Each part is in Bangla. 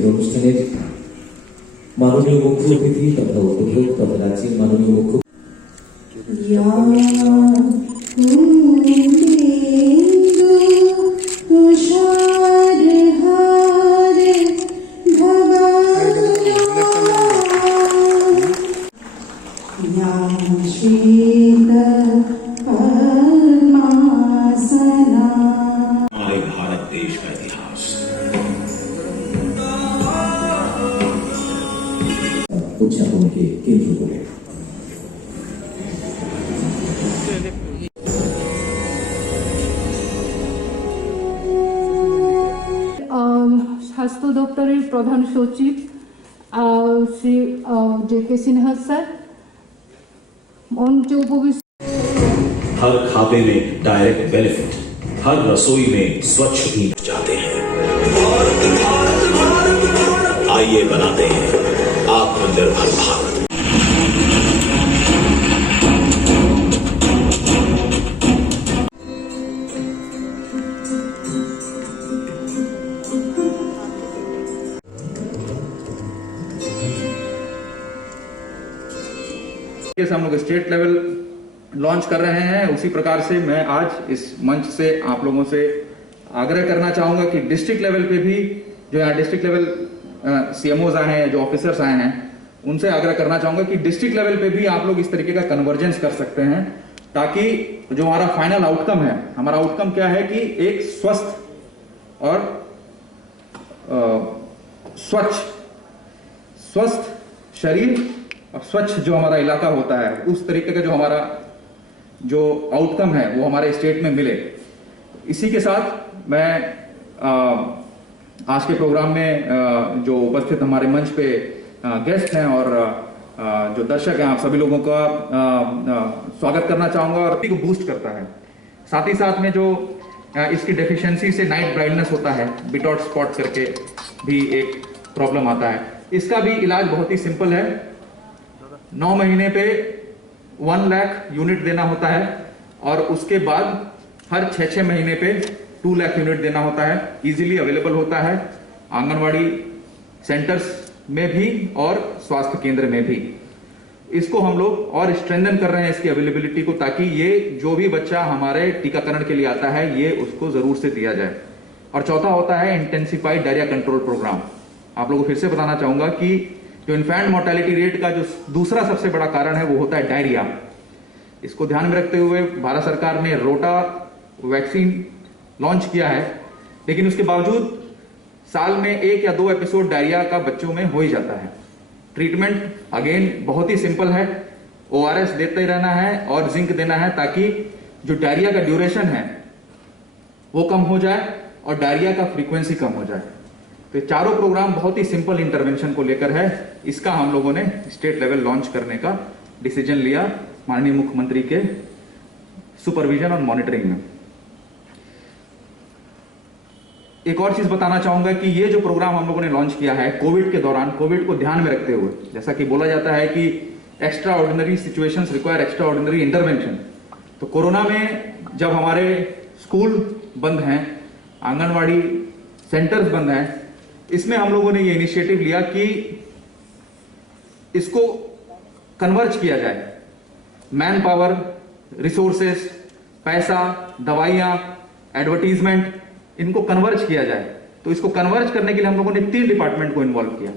আজকের অনুষ্ঠানের মাননীয় মুখ্য অতিথি তথা উদ্বোধক তথা রাজ্যের মাননীয় মুখ্য हमारे भारत देश का इतिहास উদযাপনকে কেন্দ্র করে স্বাস্থ্য দপ্তরের প্রধান সচিব শ্রী জে.কে. সিনহা স্যার, মঞ্চে উপবিষ্ট हर खाते में डायरेक्ट बेनिफिट, हर रसोई में स्वच्छ भी जाते हैं। आइए बनाते हैं आत्मनिर्भर भारत। हम लोग स्टेट लेवल लॉन्च कर रहे हैं, उसी प्रकार से मैं आज इस मंच से आप लोगों से आग्रह करना चाहूंगा कि डिस्ट्रिक्ट लेवल पे भी जो यहाँ डिस्ट्रिक्ट लेवल सीएमओज आए हैं, जो ऑफिसर्स आए हैं, उनसे आग्रह करना चाहूंगा कि डिस्ट्रिक्ट लेवल पे भी आप लोग इस तरीके का कन्वर्जेंस कर सकते हैं, ताकि जो हमारा फाइनल आउटकम है, हमारा आउटकम क्या है कि एक स्वस्थ और स्वस्थ शरीर और स्वच्छ जो हमारा इलाका होता है, उस तरीके का जो हमारा जो आउटकम है वो हमारे स्टेट में मिले। इसी के साथ मैं आज के प्रोग्राम में जो उपस्थित हमारे मंच पे गेस्ट हैं और जो दर्शक हैं, आप सभी लोगों का स्वागत करना चाहूंगा और को बूस्ट करता है। साथ ही साथ में जो इसकी डेफिशिएंसी से नाइट ब्राइटनेस होता है, बिटॉट स्पॉट करके भी एक प्रॉब्लम आता है, इसका भी इलाज बहुत ही सिंपल है। 9 महीने पे 1 लाख यूनिट देना होता है और उसके बाद हर 6-6 महीने पे 2 लाख यूनिट देना होता है। इजीली अवेलेबल होता है आंगनवाड़ी सेंटर्स में भी और स्वास्थ्य केंद्र में भी। इसको हम लोग और स्ट्रेंथन कर रहे हैं इसकी अवेलेबिलिटी को, ताकि ये जो भी बच्चा हमारे टीकाकरण के लिए आता है ये उसको जरूर से दिया जाए। और चौथा होता है इंटेंसिफाइड डायरिया कंट्रोल प्रोग्राम। आप लोगों को फिर से बताना चाहूंगा कि जो इन्फेंट मोर्टेलिटी रेट का जो दूसरा सबसे बड़ा कारण है वो होता है डायरिया। इसको ध्यान में रखते हुए भारत सरकार ने रोटा वैक्सीन लॉन्च किया है, लेकिन उसके बावजूद साल में 1 या 2 एपिसोड डायरिया का बच्चों में हो ही जाता है। ट्रीटमेंट अगेन बहुत ही सिंपल है, ORS देते रहना है और जिंक देना है, ताकि जो डायरिया का ड्यूरेशन है वो कम हो जाए और डायरिया का फ्रीक्वेंसी कम हो जाए। तो ये चारों प्रोग्राम बहुत ही सिंपल इंटरवेंशन को लेकर है। इसका हम लोगों ने स्टेट लेवल लॉन्च करने का डिसीजन लिया माननीय मुख्यमंत्री के सुपरविजन और मॉनिटरिंग में। एक और चीज बताना चाहूंगा कि ये जो प्रोग्राम हम लोगों ने लॉन्च किया है कोविड के दौरान, कोविड को ध्यान में रखते हुए, जैसा कि बोला जाता है कि extra ordinary situations require extra ordinary intervention, तो कोरोना में जब हमारे स्कूल बंद हैं, आंगनवाड़ी सेंटर्स बंद हैं, इसमें हम लोगों ने ये इनिशिएटिव लिया कि इसको कन्वर्ज किया जाए, मैन पावर, रिसोर्सेस, पैसा, दवाइयां, एडवर्टीजमेंट, इनको कन्वर्ज किया जाए। तो इसको कन्वर्ज करने के लिए हम लोगों ने 3 डिपार्टमेंट को इन्वॉल्व किया,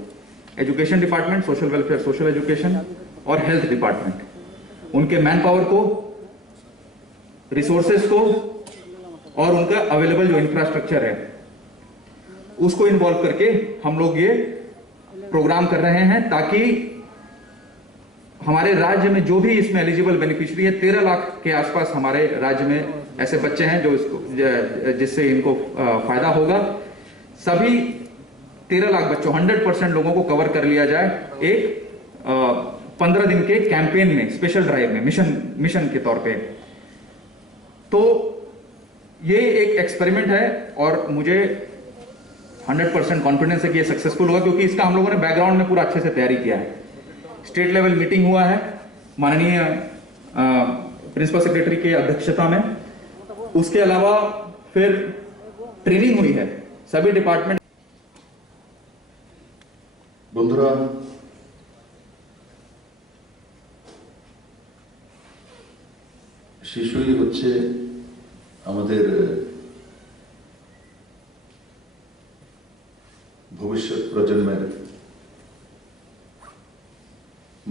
education department, social welfare social education और हेल्थ डिपार्टमेंट। उनके मैन पावर को, रिसोर्सेस को और उनका अवेलेबल जो इंफ्रास्ट्रक्चर है उसको इन्वॉल्व करके हम लोग ये प्रोग्राम कर रहे हैं, ताकि हमारे राज्य में जो भी इसमें एलिजिबल बेनिफिशियरी है, 13 लाख के आसपास हमारे राज्य में ऐसे बच्चे हैं जो इसको जिससे इनको फायदा होगा। सभी 13 लाख बच्चों 100% लोगों को कवर कर लिया जाए एक 15 दिन के कैंपेन में, स्पेशल ड्राइव में, मिशन के तौर पे। तो ये एक एक्सपेरिमेंट है और मुझे 100% कॉन्फिडेंस है कि ये सक्सेसफुल होगा, क्योंकि इसका हम लोगों ने बैकग्राउंड में पूरा अच्छे से तैयारी किया है। स्टेट लेवल मीटिंग हुआ है माननीय प्रिंसिपल सेक्रेटरी के अध्यक्षता में, उसके अलावा फिर ट्रेनिंग हुई है सभी डिपार्टमेंट। বন্ধুরা, শিশুই হচ্ছে আমাদের ভবিষ্যৎ প্রজন্মের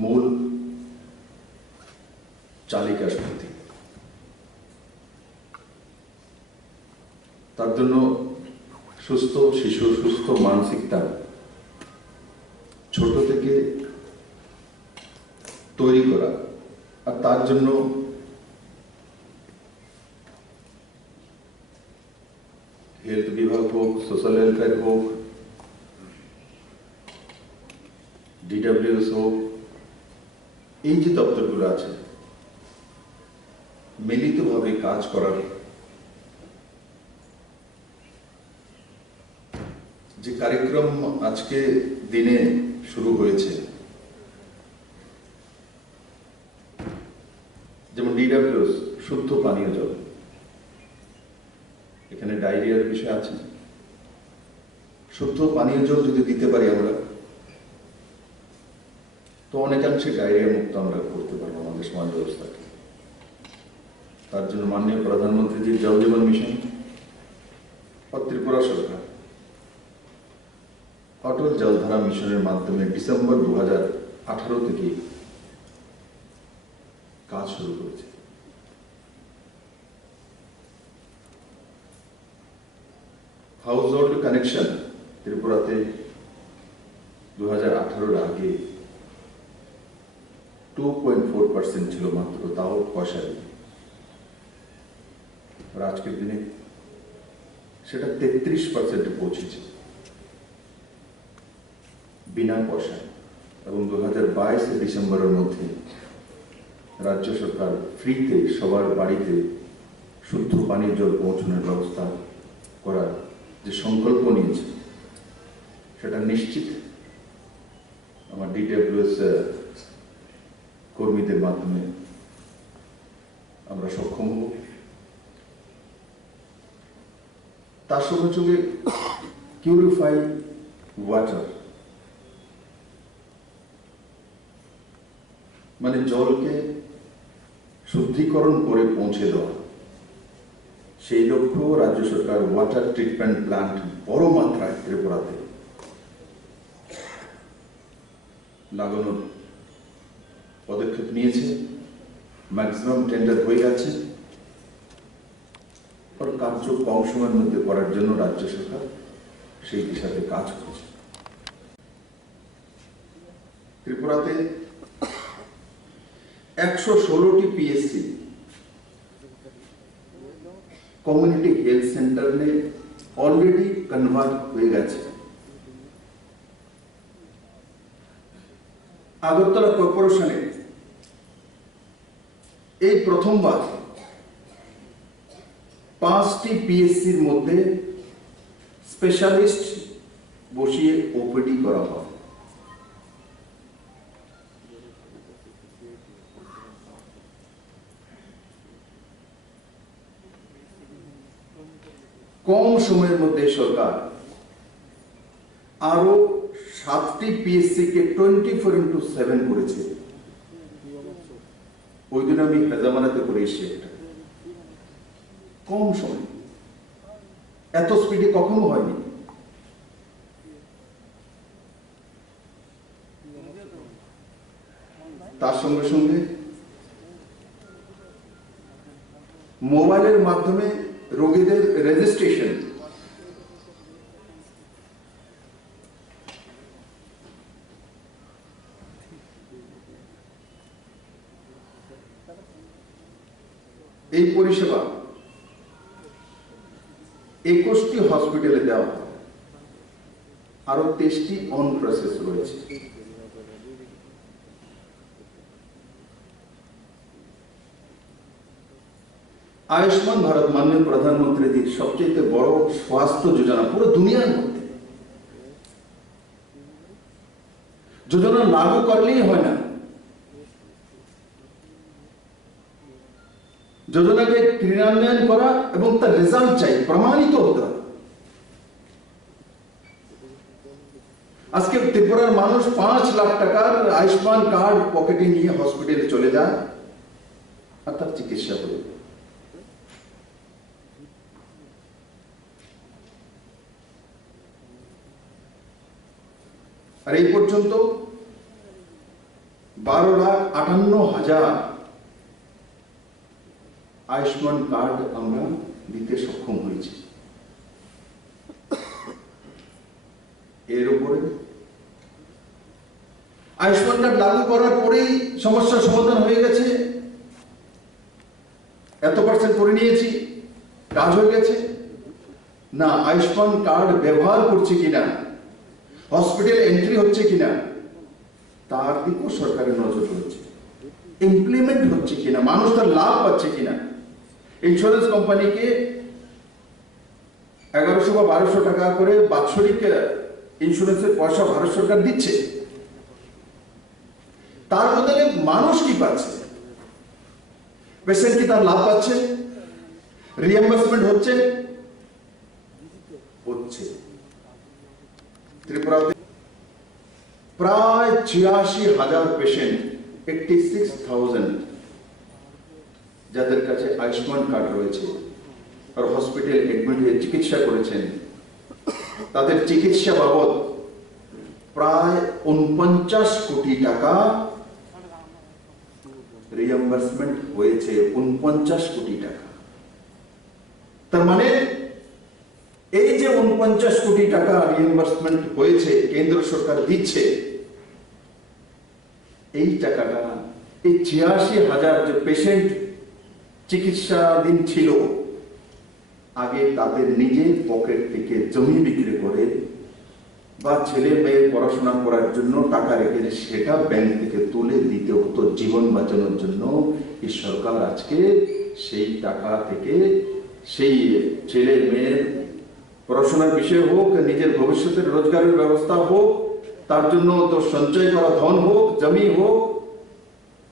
মূল চালিকা শক্তি। তার জন্য সুস্থ শিশু, সুস্থ মানসিকতা ছোট থেকে তৈরি করা, আর তার জন্য হেলথ বিভাগ হোক, সোশ্যাল ওয়েলফেয়ার হোক, ডিডব্লিউএস হোক, এই যে দপ্তরগুলো আছে মিলিতভাবে কাজ করার যে কার্যক্রম আজকে দিনে শুরু হয়েছে, যেমন ডিডব্লিউএস শুদ্ধ পানীয় জল, এখানে ডায়রিয়ার বিষয় আছে। শুদ্ধ পানীয় জল যদি দিতে পারি আমরা, তো অনেকাংশে ডায়রিয়া মুক্ত আমরা করতে পারবো আমাদের সমাজ ব্যবস্থাকে। তার জন্য মাননীয় প্রধানমন্ত্রীজির জল জীবন মিশন ও ত্রিপুরা সরকার অটল জলধারা মিশনের মাধ্যমে ডিসেম্বর 2018 থেকে কাজ শুরু করেছে। হাউস হোল্ড কানেকশন ত্রিপুরাতে 2018 আগে 2.4% ছিল মাত্র, তাও পয়সা দিয়ে। আর আজকের দিনে সেটা 33% পৌঁছেছে বিনা পয়সায়। এবং 2022 ডিসেম্বরের মধ্যে রাজ্য সরকার ফ্রিতে সবার বাড়িতে শুদ্ধ পানীয় জল পৌঁছানোর ব্যবস্থা করার যে সংকল্প নিয়েছে, সেটা নিশ্চিত আমার ডিডব্লিউএস কর্মীদের মাধ্যমে আমরা সক্ষম হব। তার সঙ্গে সঙ্গে পিউরিফাইড ওয়াটার, মানে জলকে শুদ্ধিকরণ করে পৌঁছে দেওয়া, সেই লক্ষ্য রাজ্য সরকার ওয়াটার ট্রিটমেন্ট প্ল্যান্ট বড় মাত্রায় ত্রিপুরাতে লাগানোর পদক্ষেপ নিয়েছে। ম্যাক্সিমাম টেন্ডার হয়ে গেছে, কার্য কম সময়ের মধ্যে করার জন্য রাজ্য সরকার সেই দিশাতে কাজ করছে। ত্রিপুরাতে 116টি পিএসসি कम्युनिटी हेल्थ सेंटर ने ऑलरेडी कन्वर्ट हो गए। আগরতলা কর্পোরেশনে এই প্রথমবার 5টি পিএসসির মধ্যে স্পেশালিস্ট বসিয়ে ওপিডি করা হয়। কম সময়ের মধ্যে সরকার আরো 7টি পিএসসি কে 24/7 করেছে। ওই দিন আমি হেজামানাতে করে এসেছি। একটা কম সময়, এত স্পিডে কখনো হয়নি। তার সঙ্গে সঙ্গে মোবাইলের মাধ্যমে রোগীদের রেজিস্ট্রেশন, এই পরিষেবা 21টি হসপিটালে দেওয়া হয়, আরো 23টি অন প্রসেস রয়েছে। आयुष्मान भारत माननीय प्रधानमंत्री जी सबचेয়ে বড় स्वास्थ्य योजना পুরো দুনিয়ার মধ্যে। যোজনা লাগু করলেই হয় না, যোজনাকে ক্রিয়ান্বয়ন করা এবং তার রেজাল্ট চাই, প্রমাণিত হতে হবে। আজকে ত্রিপুরার মানুষ 5 লাখ টাকার আয়ুষ্মান কার্ড পকেটে নিয়ে হসপিটালে চলে যায় আর তার চিকিৎসা করে। আর এই পর্যন্ত 12,58,000 আয়ুষ্মান কার্ড আমরা দিতে সক্ষম হয়েছি। এর উপরে আয়ুষ্মান কার্ড লাগু করার পরেই সমস্যার সমাধান হয়ে গেছে, এত % করে নিয়েছি, কাজ হয়ে গেছে না। আয়ুষ্মান কার্ড ব্যবহার করছে কিনা, হসপিটালে এন্ট্রি হচ্ছে কিনা, তার দিকেও সরকারের নজর রয়েছে। ইমপ্লিমেন্ট হচ্ছে কিনা, মানুষ তার লাভ পাচ্ছে কিনা। ইন্স্যুরেন্স কোম্পানিকে 1100 বা 1200 টাকা করে বাৎসরিক ইন্স্যুরেন্সের পয়সা ভারত সরকার দিচ্ছে, তার বদলে মানুষ কি পাচ্ছে? পেশেন্ট কি তার লাভ পাচ্ছে? রিএম্বার্সমেন্ট হচ্ছে? হচ্ছে। ত্রিপুরাতে প্রায় 86,000 পেশেন্ট, 86,000 যাদের কাছে আয়ুষ্মান কার্ড রয়েছে আর হসপিটাল এডমিট হয়ে চিকিৎসা করেছেন, তাদের চিকিৎসা বাবদ প্রায় 49 কোটি টাকা রিএম্বার্সমেন্ট হয়েছে। 49 কোটি টাকা। তার মানে এই যে 49 কোটি টাকা রিএম্বার্সমেন্ট হয়েছে, কেন্দ্র সরকার দিচ্ছে, এই টাকাটা এই 86,000 যে পেশেন্ট চিকিৎসাধীন ছিল, আগে তাদের নিজের পকেট থেকে জমি বিক্রি করে বা ছেলে মেয়ে পড়াশোনা করার জন্য টাকা রেখে সেটা ব্যাংক থেকে তুলে দিতে হতো জীবন বাঁচানোর জন্য। এই সরকার আজকে সেই টাকা থেকে সেই ছেলে মেয়ের পড়াশোনার বিষয় হোক, নিজের ভবিষ্যতের রোজগারের ব্যবস্থা হোক, তার জন্য তো সঞ্চয় করা ধন হোক, জমি হোক,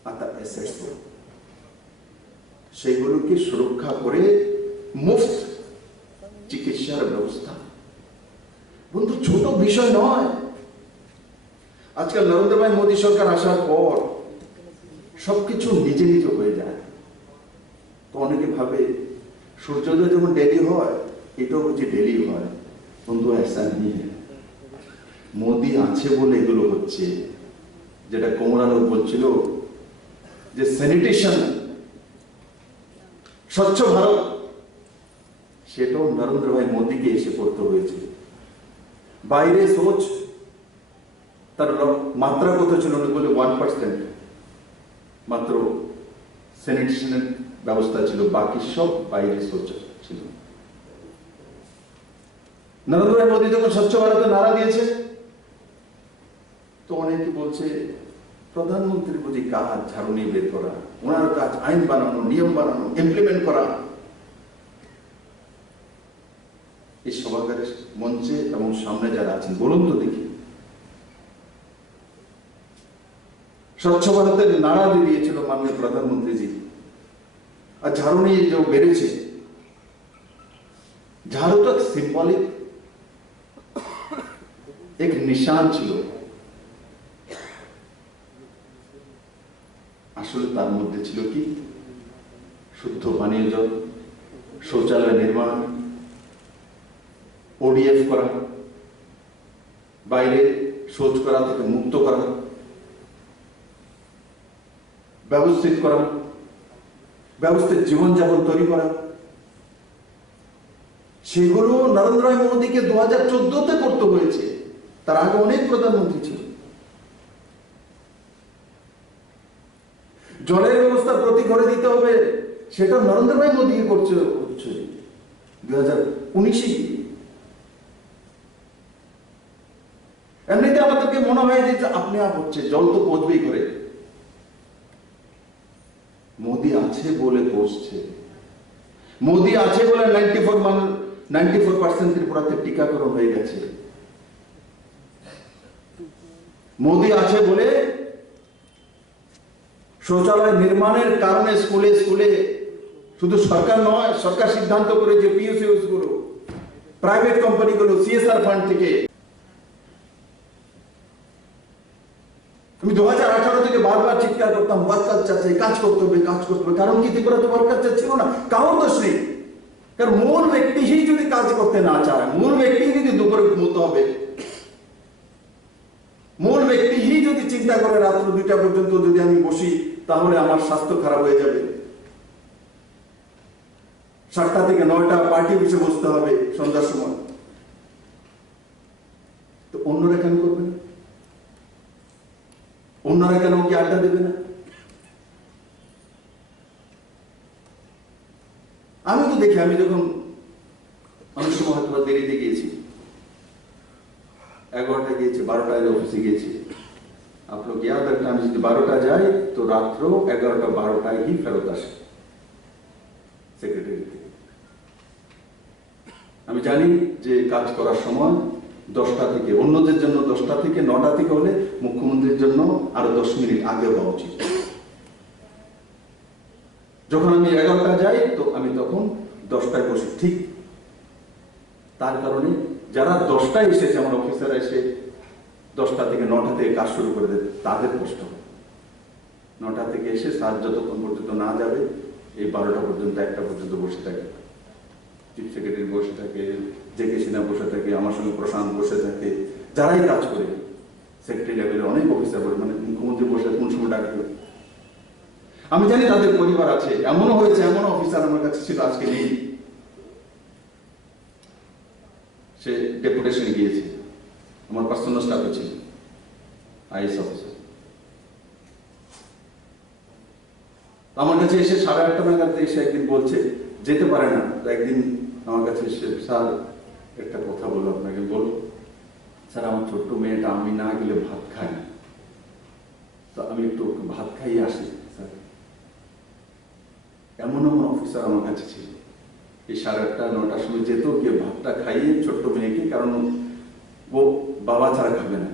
আর তার অ্যাসেটস হোক, সেগুলোকে সুরক্ষা করে মুফত চিকিৎসার ব্যবস্থা। বন্ধু, ছোট বিষয় নয়। আজকাল নরেন্দ্র ভাই মোদী সরকার আসার পর সবকিছু নিজে নিজে হয়ে যায়। তো অনেকে ভাবে সূর্যোদয় যখন ডেলি হয়, এটাও বুঝি ডেলি হয়। বন্ধু, ऐसा नहीं है। মোদী আছে বলে এগুলো হচ্ছে। যেটা কোমর আলো বলছিল যে স্যানিটেশন, স্বচ্ছ ভারত, সেটাও নরেন্দ্র ভাই মোদীকে এসে করতে হয়েছে। বাইরে সোচ তার মাত্রা কত ছিল বলে 1% মাত্র স্যানিটেশনের ব্যবস্থা ছিল, বাকি সব বাইরে সোচ ছিল। নরেন্দ্র ভাই মোদী যখন স্বচ্ছ ভারত নারা দিয়েছে, তো অনেকে বলছে প্রধানমন্ত্রী বুঝি কাজ ঝাড়ু নিয়ে বের করা, ওনার কাজ আইন বানানো, নিয়ম বানানো, ইমপ্লিমেন্ট করা। এই সভাগারের মঞ্চে এবং সামনে যারা আছেন, বলুন তো দেখি, স্বচ্ছ ভারতের নারা দিয়েছিল মাননীয় প্রধানমন্ত্রীজি, আর ঝাড়ু নিয়ে যে বেড়েছে, ঝাড়ু তো সিম্বলিক এক নিশান ছিল। আসলে তার মধ্যে ছিল কি? শুদ্ধ পানীয় জল, শৌচালয় নির্মাণ, ওডিএফ করা, বাইরে শৌচ করা থেকে মুক্ত করা, ব্যবস্থিত করা, ব্যবস্থিত জীবনযাপন তৈরি করা। সেগুলো নরেন্দ্র মোদীকে 2014-তে করতে হয়েছে। তার আগে অনেক প্রধানমন্ত্রী ছিল। জলের ব্যবস্থা প্রতি ঘরে দিতে হবে, সেটা নরেন্দ্র ভাই মোদীকে করছে 2019-এ। এমনিতে আমাদেরকে মনে হয় যে আপনি আপ হচ্ছে, জল তো পৌঁছবেই করে। মোদী আছে বলে পৌঁছছে। মোদী আছে বলে 94% ত্রিপুরাতে টিকাকরণ হয়ে গেছে। মোদী আছে বলে শৌচালয় নির্মাণের কারণে স্কুলে স্কুলে শুধু সরকার নয়, সরকার সিদ্ধান্ত করেছে পিইউসি গুলো, প্রাইভেট কোম্পানিগুলো সিএসআর ফান্ড থেকে আমি 2018 থেকে বারবার চিৎকার করতাম ওয়ার্ক কালচার চাই, কাজ করতে হবে, কাজ করতে হবে। কারণ কি ত্রিপুরা তো ওয়ার্ক কালচার ছিল না, কারোর দোষ নেই। কারণ মূল ব্যক্তি যদি কাজ করতে না চায়, মূল ব্যক্তি যদি দুপুরে ঘুমোতে হবে, মূল ব্যক্তি যদি চিন্তা করে রাত্র 2টা পর্যন্ত যদি আমি বসি তাহলে আমার স্বাস্থ্য খারাপ হয়ে যাবে, 7টা থেকে 9টা পার্টি বসে বসতে হবে সন্ধ্যার সময়, তো অন্যরা কেন করবে না? অন্যরা কেন কি আড্ডা দেবে না? আমি তো দেখি, আমি যখন অনেক সময় হয়তো দেরিতে গিয়েছি, 11টা গিয়েছি, 12টায় অফিসে গিয়েছি। আপনার ইয়াদ রাখলে আমি যদি 12টা যাই তো রাত্র 11টা 12টায় ही ফেরত আসে সেক্রেটারি থেকে। আমি জানি যে কাজ করার সময় 10টা থেকে, অন্যদের জন্য 10টা থেকে 9টা থেকে হলে মুখ্যমন্ত্রীর জন্য আরো 10 মিনিট আগে হওয়া উচিত। যখন আমি 11টা যাই তো আমি তখন 10টায় বসি, ঠিক। তার কারণে যারা 10টায় এসেছে, আমার অফিসার এসে 10টা থেকে 9টা থেকে কাজ শুরু করে দেয়, তাদের কষ্ট হবে। 9টা থেকে এসে স্যার যতক্ষণ পর্যন্ত না যাবে এই 12টা পর্যন্ত 1টা পর্যন্ত বসে থাকে, চিফ সেক্রেটারি বসে থাকে, জেকে সিনহা বসে থাকে, আমার সঙ্গে প্রশান্ত বসে থাকে, যারাই কাজ করে সেক্রেটারি লেভেলের অনেক অফিসার বলে, মানে মুখ্যমন্ত্রী বসে কোন সময় ডাকবে। আমি জানি তাদের পরিবার আছে, এমনও হয়েছে, এমন অফিসার আমার কাছে ছিল, আজকে নেই, সে ডেপুটেশনে গিয়েছে, আমার পার্সোনাল স্টাফে ছিল, আইএস অফিসার। আমার কাছে এসে 8:30 নাগাদ এসে একদিন বলছে যেতে পারে না, তো একদিন আমার কাছে এসে, স্যার একটা কথা বলবো আপনাকে। বলো। স্যার, আমার ছোট্ট মেয়েটা আমি না গেলে ভাত খায় না, তো আমি একটু ভাত খাইয়ে আসি স্যার। এমন এমন অফিসার আমার কাছে ছিল, এই 8:30 9টার সময় যেত, গিয়ে ভাতটা খাইয়ে ছোট্ট মেয়েকে, কারণ ও বাবা ছাড়া খাবে না,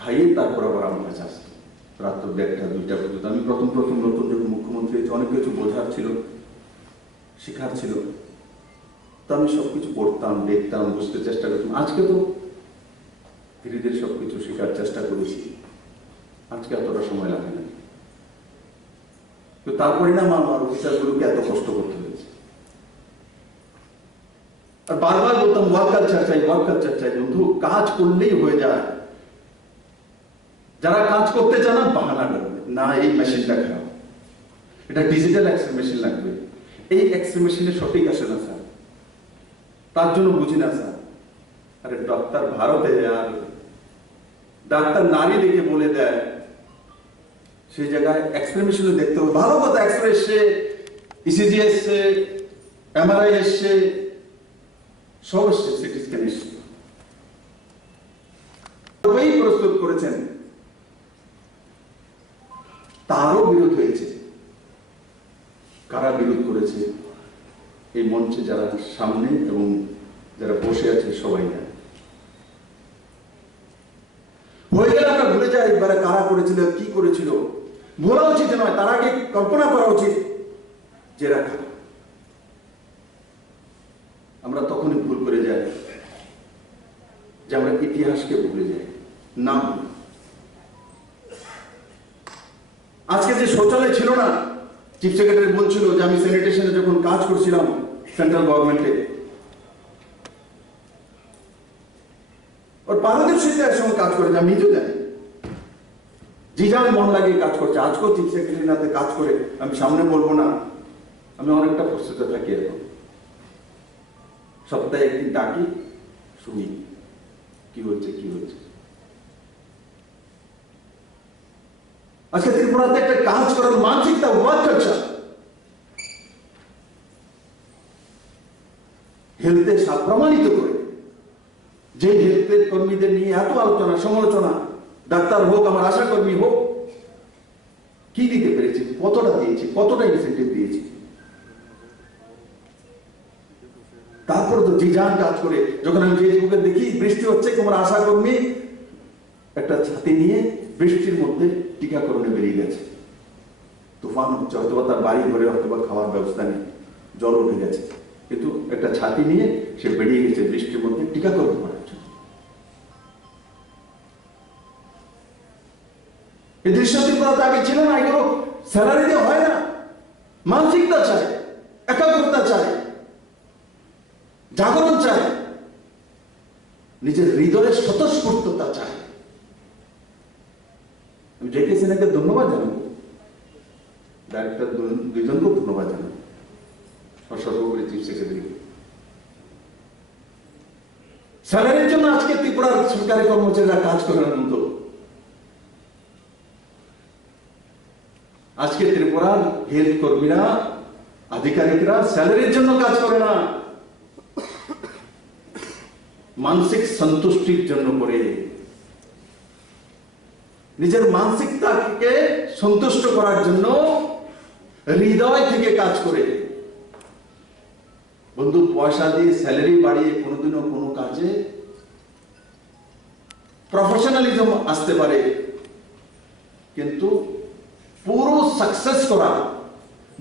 খাইয়ে তারপর আবার আমার কাছে আসতো রাত্র 1টা 2টা পর্যন্ত। আমি প্রথম নতুন যখন মুখ্যমন্ত্রী হয়েছে, অনেক কিছু বোঝার ছিল, শেখার ছিল, তো আমি সবকিছু পড়তাম, দেখতাম, বুঝতে চেষ্টা করতাম। আজকে তো ধীরে ধীরে সবকিছু শেখার চেষ্টা করেছি, আজকে এতটা সময় লাগে না। তো তার পরিণাম আমার অফিসারগুলোকে এত কষ্ট করতে হয়েছে। আর বারবার বলতাম ওয়ার্ক কালচার চাই, ওয়ার্ক কালচার চাই। বন্ধু, কাজ করলেই হয়ে যায়। যারা কাজ করতে চান না, বাহানা করবে না, এই মেশিনটা খারাপ, এটা ডিজিটাল এক্সরে মেশিন লাগবে, এই এক্সরে মেশিনে সঠিক আসে না স্যার, তার জন্য বুঝি না স্যার। আরে ডাক্তার ভারতে, আর ডাক্তার নারী দেখে বলে দেয়, সেই জায়গায় এক্সরে মেশিনে দেখতে হবে। ভালো কথা, এক্সরে এসছে, ইসিজি এসছে, এমআরআই এসছে, সব এসছে, সিটি স্ক্যান এসছে, সবাই প্রস্তুত করেছেন, তারও বিরোধ হয়েছে। কারা বিরোধ করেছে এই মঞ্চে যারা সামনে এবং যারা বসে আছে সবাই জানে। হয়ে গেলে আমরা ভুলে যাই একবারে কারা করেছিল, কি করেছিল। বলা উচিত নয়, তার আগে কল্পনা করা উচিত যে রাখা। আমরা তখনই ভুল করে যাই যে আমরা ইতিহাসকে ভুলে যাই, না ভুল। আজকে যে শৌচালয় ছিল না, চিফ সেক্রেটারি বলছিল যে আমি স্যানিটেশনে যখন কাজ করছিলাম সেন্ট্রাল গভর্নমেন্টে, ওর পারদর্শিতা একসঙ্গে কাজ করেছে, আমি নিজেও জানি, জিজান মন লাগিয়ে কাজ করছে। আজকেও চিফ সেক্রেটারির হাতে কাজ করে, আমি সামনে বলবো না, আমি অনেকটা প্রস্তুত থাকি। এখন সপ্তাহে একদিন ডাকি, শুনি কি হচ্ছে কি হচ্ছে। আজকে ত্রিপুরাতে একটা কাজ করার মানসিকতা, ওয়ার্ক কালচার, হেলথে প্রমাণিত করে, যে হেলথের কর্মীদের নিয়ে এত আলোচনা সমালোচনা, ডাক্তার হোক, আমার আশা কর্মী হোক, কি দিতে পেরেছি, কতটা দিয়েছি, কতটা ইনসেন্টিভ দিয়েছি। তারপর তো জিজান কাজ করে, যখন আমি ফেসবুকে দেখি বৃষ্টি হচ্ছে, তোমার আশা কর্মী একটা ছাতি নিয়ে বৃষ্টির মধ্যে টিকাকরণে বেরিয়ে গেছে, তুফান হচ্ছে, হয়তো তার বাড়ি ঘরে হয়তো খাওয়ার ব্যবস্থা নেই, জল উঠে গেছে, কিন্তু একটা ছাতি নিয়ে সে বেরিয়ে গেছে বৃষ্টির মধ্যে টিকাকরণ করার জন্য। এই দৃশ্য ত্রিপুরাতে আগে ছিল না। এগুলো স্যালারি দিয়ে হয় না, মানসিকতা চাই, একাগ্রতা চাই, জাগরণ চাই, নিজের হৃদয়ের স্বতঃস্ফূর্ততা চাই। আমি জেকে সিনহাকে ধন্যবাদ জানাবো, ডাইরেক্টর দুইজনকেও ধন্যবাদ জানাবো, সর্বোপরি চিফ সেক্রেটারি। স্যালারির জন্য আজকে ত্রিপুরার সরকারি কর্মচারীরা কাজ করার মতো, আজকে ত্রিপুরার হেলথ কর্মীরা, আধিকারিকরা স্যালারির জন্য কাজ করে না, মানসিক সন্তুষ্টির জন্য করে, নিজের মানসিকতাকে সন্তুষ্ট করার জন্য হৃদয় থেকে কাজ করে। বন্ধু, পয়সা দিয়ে স্যালারি বাড়িয়ে কোনোদিনও কোনো কাজে প্রফেশনালিজম আসতে পারে, কিন্তু পুরো সাকসেস করা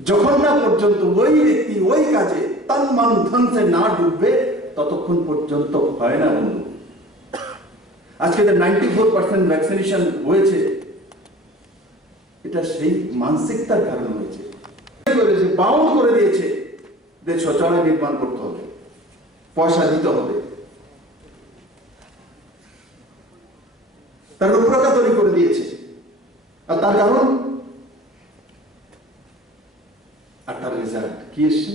যখন না পর্যন্ত ওই ব্যক্তি ওই কাজে তন মন ধন সে না ডুববে ততক্ষণ পর্যন্ত হয় না বন্ধু। আজকে 94% ভ্যাকসিনেশন হয়েছে, এটা সেই মানসিকতার কারণে হয়েছে। বাউন্ড করে দিয়েছে যে শৌচালয় নির্মাণ করতে হবে, পয়সা দিতে হবে, তার রূপরেখা তৈরি করে দিয়েছে। আর তার কারণ, আর তার রেজাল্ট কি এসছে?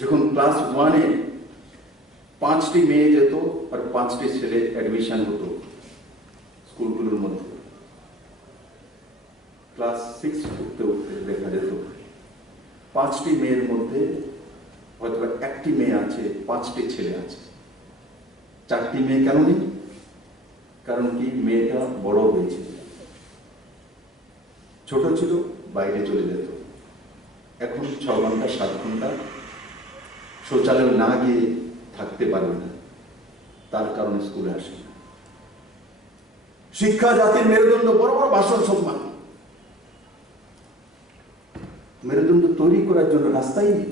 যখন ক্লাস 1-এ 5টি মেয়ে যেত আর 5টি ছেলে অ্যাডমিশন হতো স্কুলগুলোর মধ্যে, ক্লাস 6 উঠতে উঠতে দেখা যেত 5টি মেয়ের মধ্যে হয়তো 1টি মেয়ে আছে, 5টি ছেলে আছে। 4টি মেয়ে কেন নেই? কারণ কি, মেয়েটা বড় হয়েছে, ছোট ছিল, বাইরে চলে যেত। এখন 6 ঘন্টা 7 ঘন্টা শৌচালয় না গিয়ে থাকতে পারবে না, তার কারণে স্কুলে আসে না। শিক্ষা জাতির মেরুদণ্ড, বড় বড় ভাষণ সম্মান, মেরুদণ্ড তৈরি করার জন্য রাস্তাই নেই।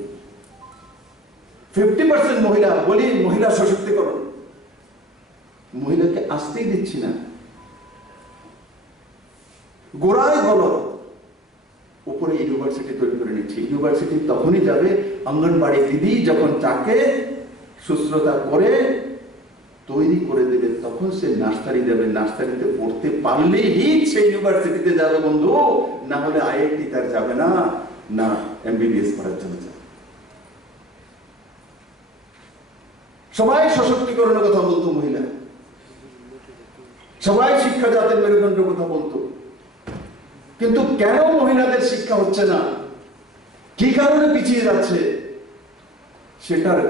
50% মহিলা, বলি মহিলা সশক্তিকরণ, মহিলাকে আসতেই দিচ্ছি না। গোড়ায় গলদ, উপরে ইউনিভার্সিটি তৈরি করে নিচ্ছি। ইউনিভার্সিটি তখনই যাবে অঙ্গনবাড়ি দিদি যখন তাকে সুশ্রতা করে তৈরি করে দেবে, তখন সে নার্সারি দেবে। নার্সারিতে পড়তে পারলেই সে ইউনিভার্সিটিতে যাবে বন্ধু, না হলে আইআইটি তার যাবে না, না এমবিবিএস করার জন্য যাবে। সবাই সশক্তিকরণের কথা বলতো মহিলা, সবাই শিক্ষা জাতের মেরুদণ্ডের কথা বলতো, কিন্তু কেন মহিলাদের শিক্ষা হচ্ছে না, কি কারণে পিছিয়ে যাচ্ছে, সেটার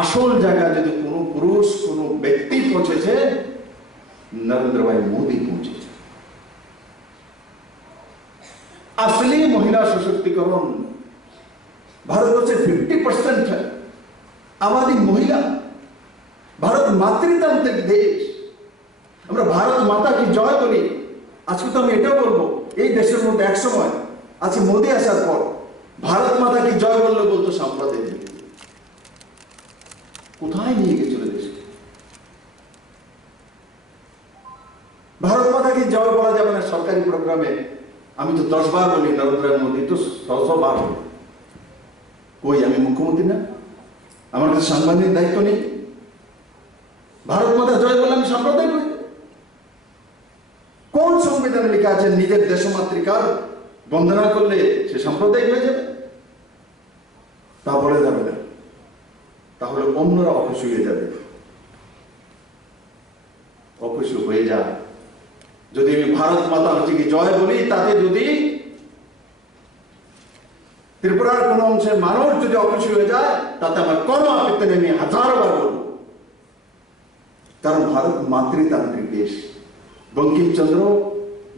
আসল জায়গা যদি কোনো পুরুষ, কোনো ব্যক্তি পৌঁছেছে, নরেন্দ্র ভাই মোদী পৌঁছেছে। আসলে মহিলা সশক্তিকরণ, ভারতবর্ষের 50% আবাদী মহিলা, ভারত মাতৃতান্ত্রিক দেশ। আমরা ভারত মাতা কি জয় বলি। আজকে তো আমি এটাও বলবো, এই দেশের মধ্যে এক সময় আছে মোদী আসার পর ভারত মাতা কি জয় বললে বলতো সাম্প্রদায়িক। কোথায় নিয়ে গেছিল দেশকে? ভারত মাতা কি জয় বলা যাবে না সরকারি প্রোগ্রামে? আমি তো 10 বার বলি, নরেন্দ্র মোদী তো 100 বার বলি। কই, আমি মুখ্যমন্ত্রী না? আমার কাছে সাংবাদিক দায়িত্ব নেই? ভারত মাতা জয় বলে আমি সাম্প্রদায়িক হই? কোন সংবিধানে লেখা আছে নিজের দেশমাতৃকার বন্দনা করলে সে সাম্প্রদায়িক হয়ে যাবে? তা বলে যাবে না, তাহলে অন্যরা অখুশি হয়ে যাবে। অখুশি হয়ে যায় যদি আমি ভারত মাতা কি জয় বলি, তাতে যদি ত্রিপুরার কোন অংশের মানুষ যদি অখুশি হয়ে যায়, তাতে আমার কোনো আপত্তি নেই, আমি 1000 বার বলবো। কারণ ভারত মাতৃতান্ত্রিক দেশ। বঙ্কিমচন্দ্র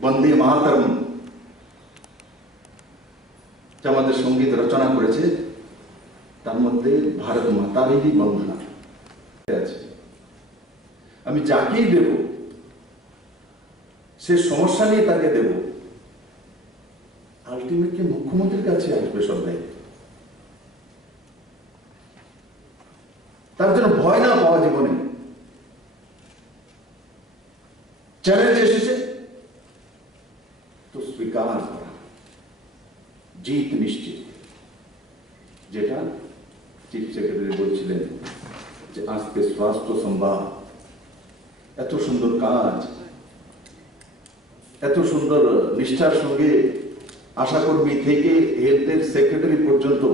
বন্দে মাতরম যা আমাদের সঙ্গীত রচনা করেছে, তার মধ্যে ভারত মাতারই বন্দনা আছে। আমি যাকেই দেব সে সমস্যা নিয়ে তাকে দেব, আলটিমেটলি মুখ্যমন্ত্রীর কাছে আসবে সব দায়িত্ব। তার জন্য ভয় না পাওয়া জীবনে। চ্যালেঞ্জ এসেছে, জিত নিশ্চিত, যেটা চিফ সেক্রেটারি বলছিলেন যে আজকে স্বাস্থ্য সংবাদ, এত সুন্দর কাজ, এত সুন্দর নিষ্ঠার সঙ্গে আশাকর্মী থেকে হেলথের সেক্রেটারি পর্যন্ত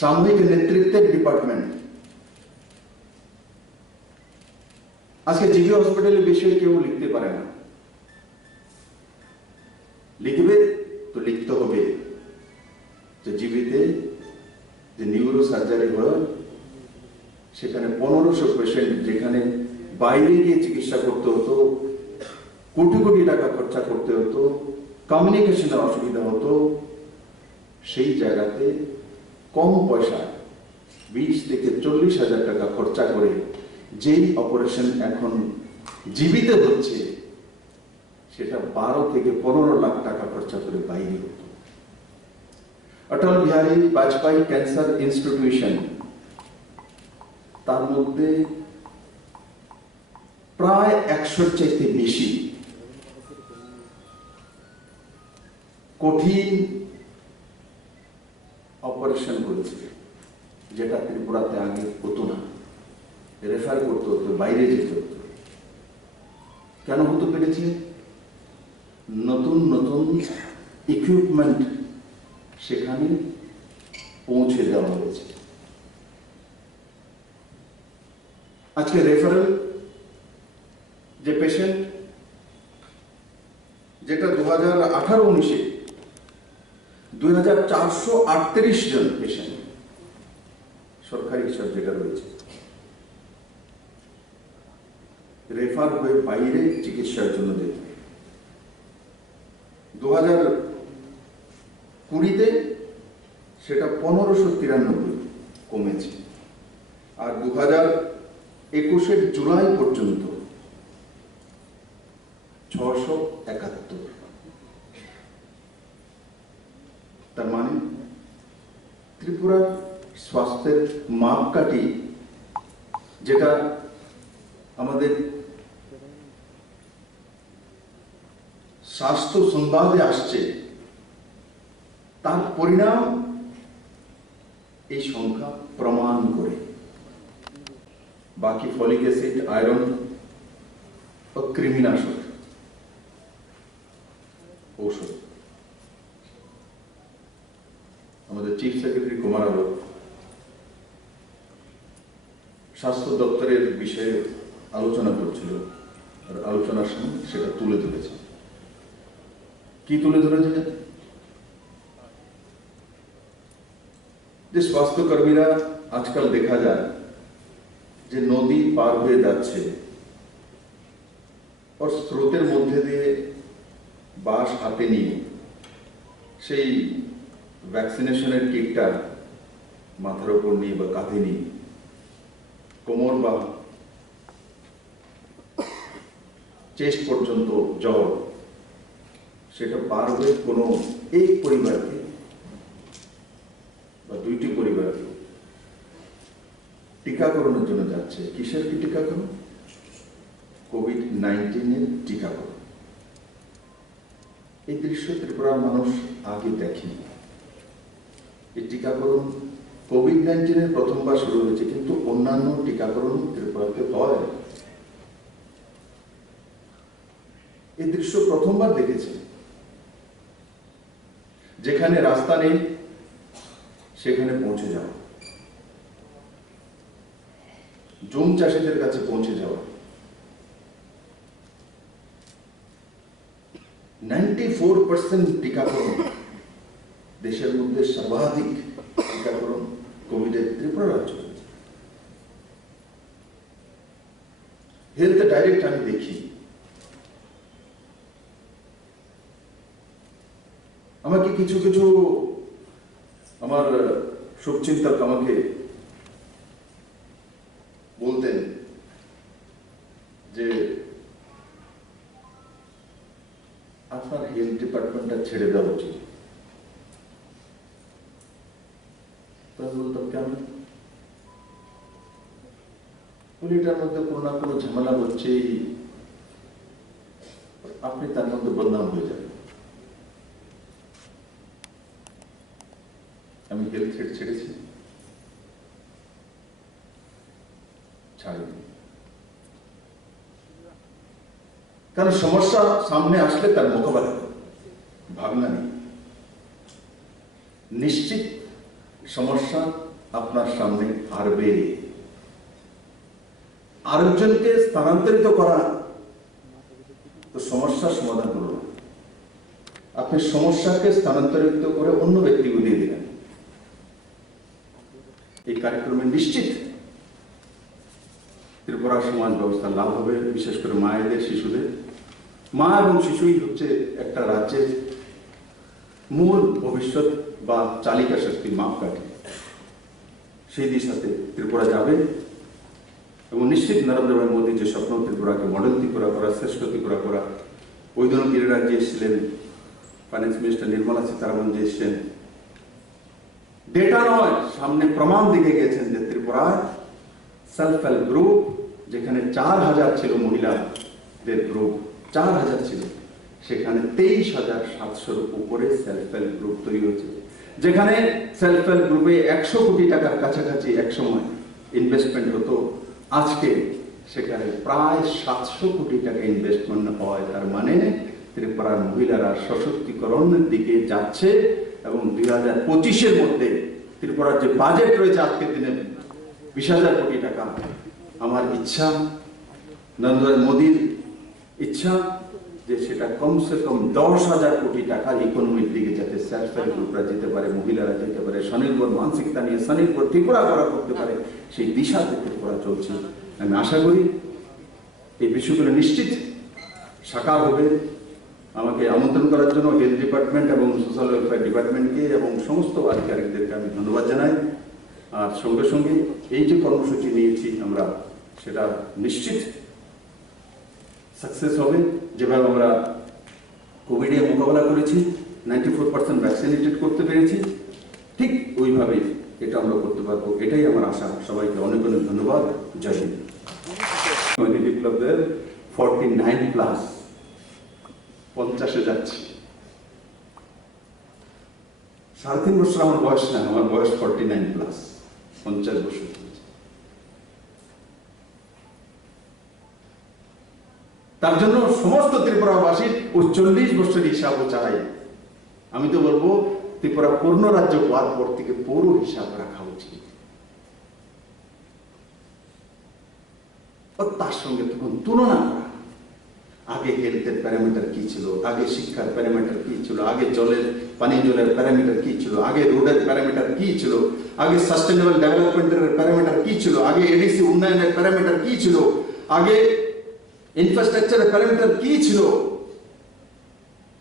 সাময়িক নেতৃত্বের ডিপার্টমেন্ট আজকে জিবি হসপিটালের বিষয়ে কেউ লিখতে পারে না। লিখবে তো লিখতে হবে যে জিবিতে যে নিউরো সার্জারি হয় সেখানে 1500 পেশেন্ট, যেখানে বাইরে গিয়ে চিকিৎসা করতে হতো, কোটি কোটি টাকা খরচা করতে হতো, কমিউনিকেশনের অসুবিধা হতো, সেই জায়গাতে কম পয়সা 20 থেকে 40 হাজার টাকা খরচা করে যেই অপারেশন এখন জীবিত হচ্ছে সেটা 12 থেকে 15 লাখ টাকা খরচা করে বাইরে হতো। অটল বিহারী বাজপেয়ী ক্যান্সার ইনস্টিটিউশন, তার মধ্যে প্রায় 100 চাইতে বেশি কঠিন অপারেশন করেছে, যেটা ত্রিপুরাতে আগে হতো না, রেফার করতে হতো, বাইরে যেতে হতো। কেন হতে পেরেছে? নতুন নতুন ইকুইপমেন্ট সেখানে পৌঁছে দেওয়া হয়েছে। আজকে রেফারেল যে পেশেন্ট, যেটা 2018-19-এ 2438 জন পেশেন্ট সরকারি হিসাব যেটা রয়েছে রেফার হয়ে বাইরে চিকিৎসার জন্য যেত। 2020-তে সেটা 1593 কমেছে, আর 2021-এর জুলাই পর্যন্ত 671। তার মানে ত্রিপুরার স্বাস্থ্যের মাপকাঠি, যেটা আমাদের স্বাস্থ্য সংবাদে আসছে, তার পরিণাম এই সংখ্যা প্রমাণ করে। বাকি ফলিক অ্যাসিড, আয়রন ও কৃমিনাশক ঔষধ, আমাদের চিফ সেক্রেটারি কুমার আলোক স্বাস্থ্য দপ্তরের বিষয়ে আলোচনা করছিল, আর আলোচনার সময় সেটা তুলে ধরেছে। কি তুলে ধরেছে? যে স্বাস্থ্যকর্মীরা আজকাল দেখা যায় যে নদী পার হয়ে যাচ্ছে, और স্রোতের মধ্যে দিয়ে বাঁশ হাতে নিয়ে সেই ভ্যাকসিনেশনের কিটটা মাথার উপর নিয়ে বা কাঁধে নিয়ে কোমর বা চেস্ট পর্যন্ত জ্বর, সেটা পার হয়ে কোনো এক পরিবারকে বা দুইটি পরিবারকে টিকাকরণের জন্য যাচ্ছে। কিসের কি টিকাকরণ? কোভিড-19 টিকাকরণ। এই দৃশ্য ত্রিপুরার মানুষ আগে দেখেনি। এই টিকাকরণ কোভিড-19 প্রথমবার শুরু হয়েছে, কিন্তু অন্যান্য টিকাকরণ ত্রিপুরাতে হয়। এই দৃশ্য প্রথমবার দেখেছে। যেখানে রাস্তা নেই সেখানে পৌঁছে যাওয়া, জুম চাষীদের কাছে পৌঁছে যাওয়া। 94% টিকাকরণ, দেশের মধ্যে সর্বাধিক টিকাকরণ কোভিডের ত্রিপুরা রাজ্য। হেলথ ডাইরেক্ট আমি দেখি, আমাকে কিছু কিছু আমার শুভচিন্তক আমাকে বলতেন যে আপনার হেলথ ডিপার্টমেন্টটা ছেড়ে দেওয়া উচিত। বলতাম কেন? এটার মধ্যে কোনো না কোনো ঝামেলা হচ্ছেই, আপনি তার মধ্যে বদনাম হয়ে যাবেন। আমি হেলথ থ্রেড ছেড়েছি, ছাড়িনি। কারণ সমস্যা সামনে আসলে তার মোকাবেলা করো, ভাবনা নেই। নিশ্চিত সমস্যা আপনার সামনে আসবে। আরেকজনকে স্থানান্তরিত করা তো সমস্যার সমাধান হলো না। আপনি সমস্যাকে স্থানান্তরিত করে অন্য ব্যক্তিকে দিয়ে দিলেন। এই কার্যক্রমে নিশ্চিত ত্রিপুরা সমাজ ব্যবস্থা লাভ হবে, বিশেষ করে মায়েদের, শিশুদের। মা এবং শিশুই হচ্ছে একটা রাজ্যের মূল ভবিষ্যৎ বা চালিকা শক্তি, মাপকাঠি। সেই দিশাতে ত্রিপুরা যাবে এবং নিশ্চিত নরেন্দ্র ভাই মোদী যে স্বপ্ন ত্রিপুরাকে মডেল ত্রিপুরা করা, শ্রেষ্ঠ ত্রিপুরা করা, ওই দিনও গিরিরাজ যে এসেছিলেন, ফাইন্যান্স মিনিস্টার নির্মলা সীতারামন যে এসেছেন, ডেটা নয় সামনে প্রমাণ দিকে গেছেন যে ত্রিপুরায় সেলফ হেল্প গ্রুপ, যেখানে 4000 ছিল মহিলাদের গ্রুপ, 4000 ছিল, সেখানে 23,700 উপরে সেলফ হেল্প গ্রুপ তৈরি হয়েছে। যেখানে সেলফ হেল্প গ্রুপে 100 কোটি টাকার কাছাকাছি এক সময় ইনভেস্টমেন্ট হতো, আজকে সেখানে প্রায় 700 কোটি টাকা ইনভেস্টমেন্ট হয়। তার মানে ত্রিপুরার মহিলারা সশক্তিকরণের দিকে যাচ্ছে। এবং 2025-এর মধ্যে ত্রিপুরার যে বাজেট রয়েছে আজকের দিনে 20,000 কোটি টাকা, আমার ইচ্ছা, নরেন্দ্র মোদীর ইচ্ছা যে সেটা কমসে কম 10,000 কোটি টাকা ইকোনমির দিকে যাতে সেলফ হেল্প গ্রুপরা যেতে পারে, মহিলারা যেতে পারে, স্বনির্ভর মানসিকতা নিয়ে স্বনির্ভর ত্রিপুরা করা করতে পারে, সেই দিশাতে ত্রিপুরা চলছে। আমি আশা করি এই বিষয়গুলো নিশ্চিত সাকার হবে। আমাকে আমন্ত্রণ করার জন্য হেলথ ডিপার্টমেন্ট এবং সোশ্যাল ওয়েলফেয়ার ডিপার্টমেন্টকে এবং সমস্ত আধিকারিকদেরকে আমি ধন্যবাদ জানাই। আর সঙ্গে সঙ্গে এই যে কর্মসূচি নিয়েছি আমরা, সেটা নিশ্চিত সাকসেস হবে। যেভাবে আমরা কোভিডের মোকাবেলা করেছি, 94% ভ্যাকসিনেটেড করতে পেরেছি, ঠিক ওইভাবেই এটা আমরা করতে পারবো, এটাই আমার আশা। সবাইকে অনেক অনেক ধন্যবাদ। জয় হিন্দ। বিপ্লবদের 49+, 50-এ যাচ্ছি। 3.5 বছর আমার বয়স না, আমার বয়স 49+, 50 বছর। তার জন্য সমস্ত ত্রিপুরাবাসীর ওই 40 বছর হিসাবও চাই। আমি তো বলবো ত্রিপুরা পূর্ণ রাজ্য হওয়ার পর থেকে পৌর হিসাব রাখা উচিত। তার সঙ্গে তখন তুলনা করা, আগে হেলথের প্যারামিটার কি ছিল, আগে শিক্ষার প্যারামিটার কি ছিল, আগে পানীয় জলের প্যারামিটার কি ছিল, আগে রোডের প্যারামিটার কি ছিল, আগে সাস্টেনেবল ডেভেলপমেন্টের প্যারামিটার কি ছিল, আগে এডিসি উন্নয়নের প্যারামিটার কি ছিল, আগে ইনফ্রাস্ট্রাকচারের প্যারামিটার কি ছিল,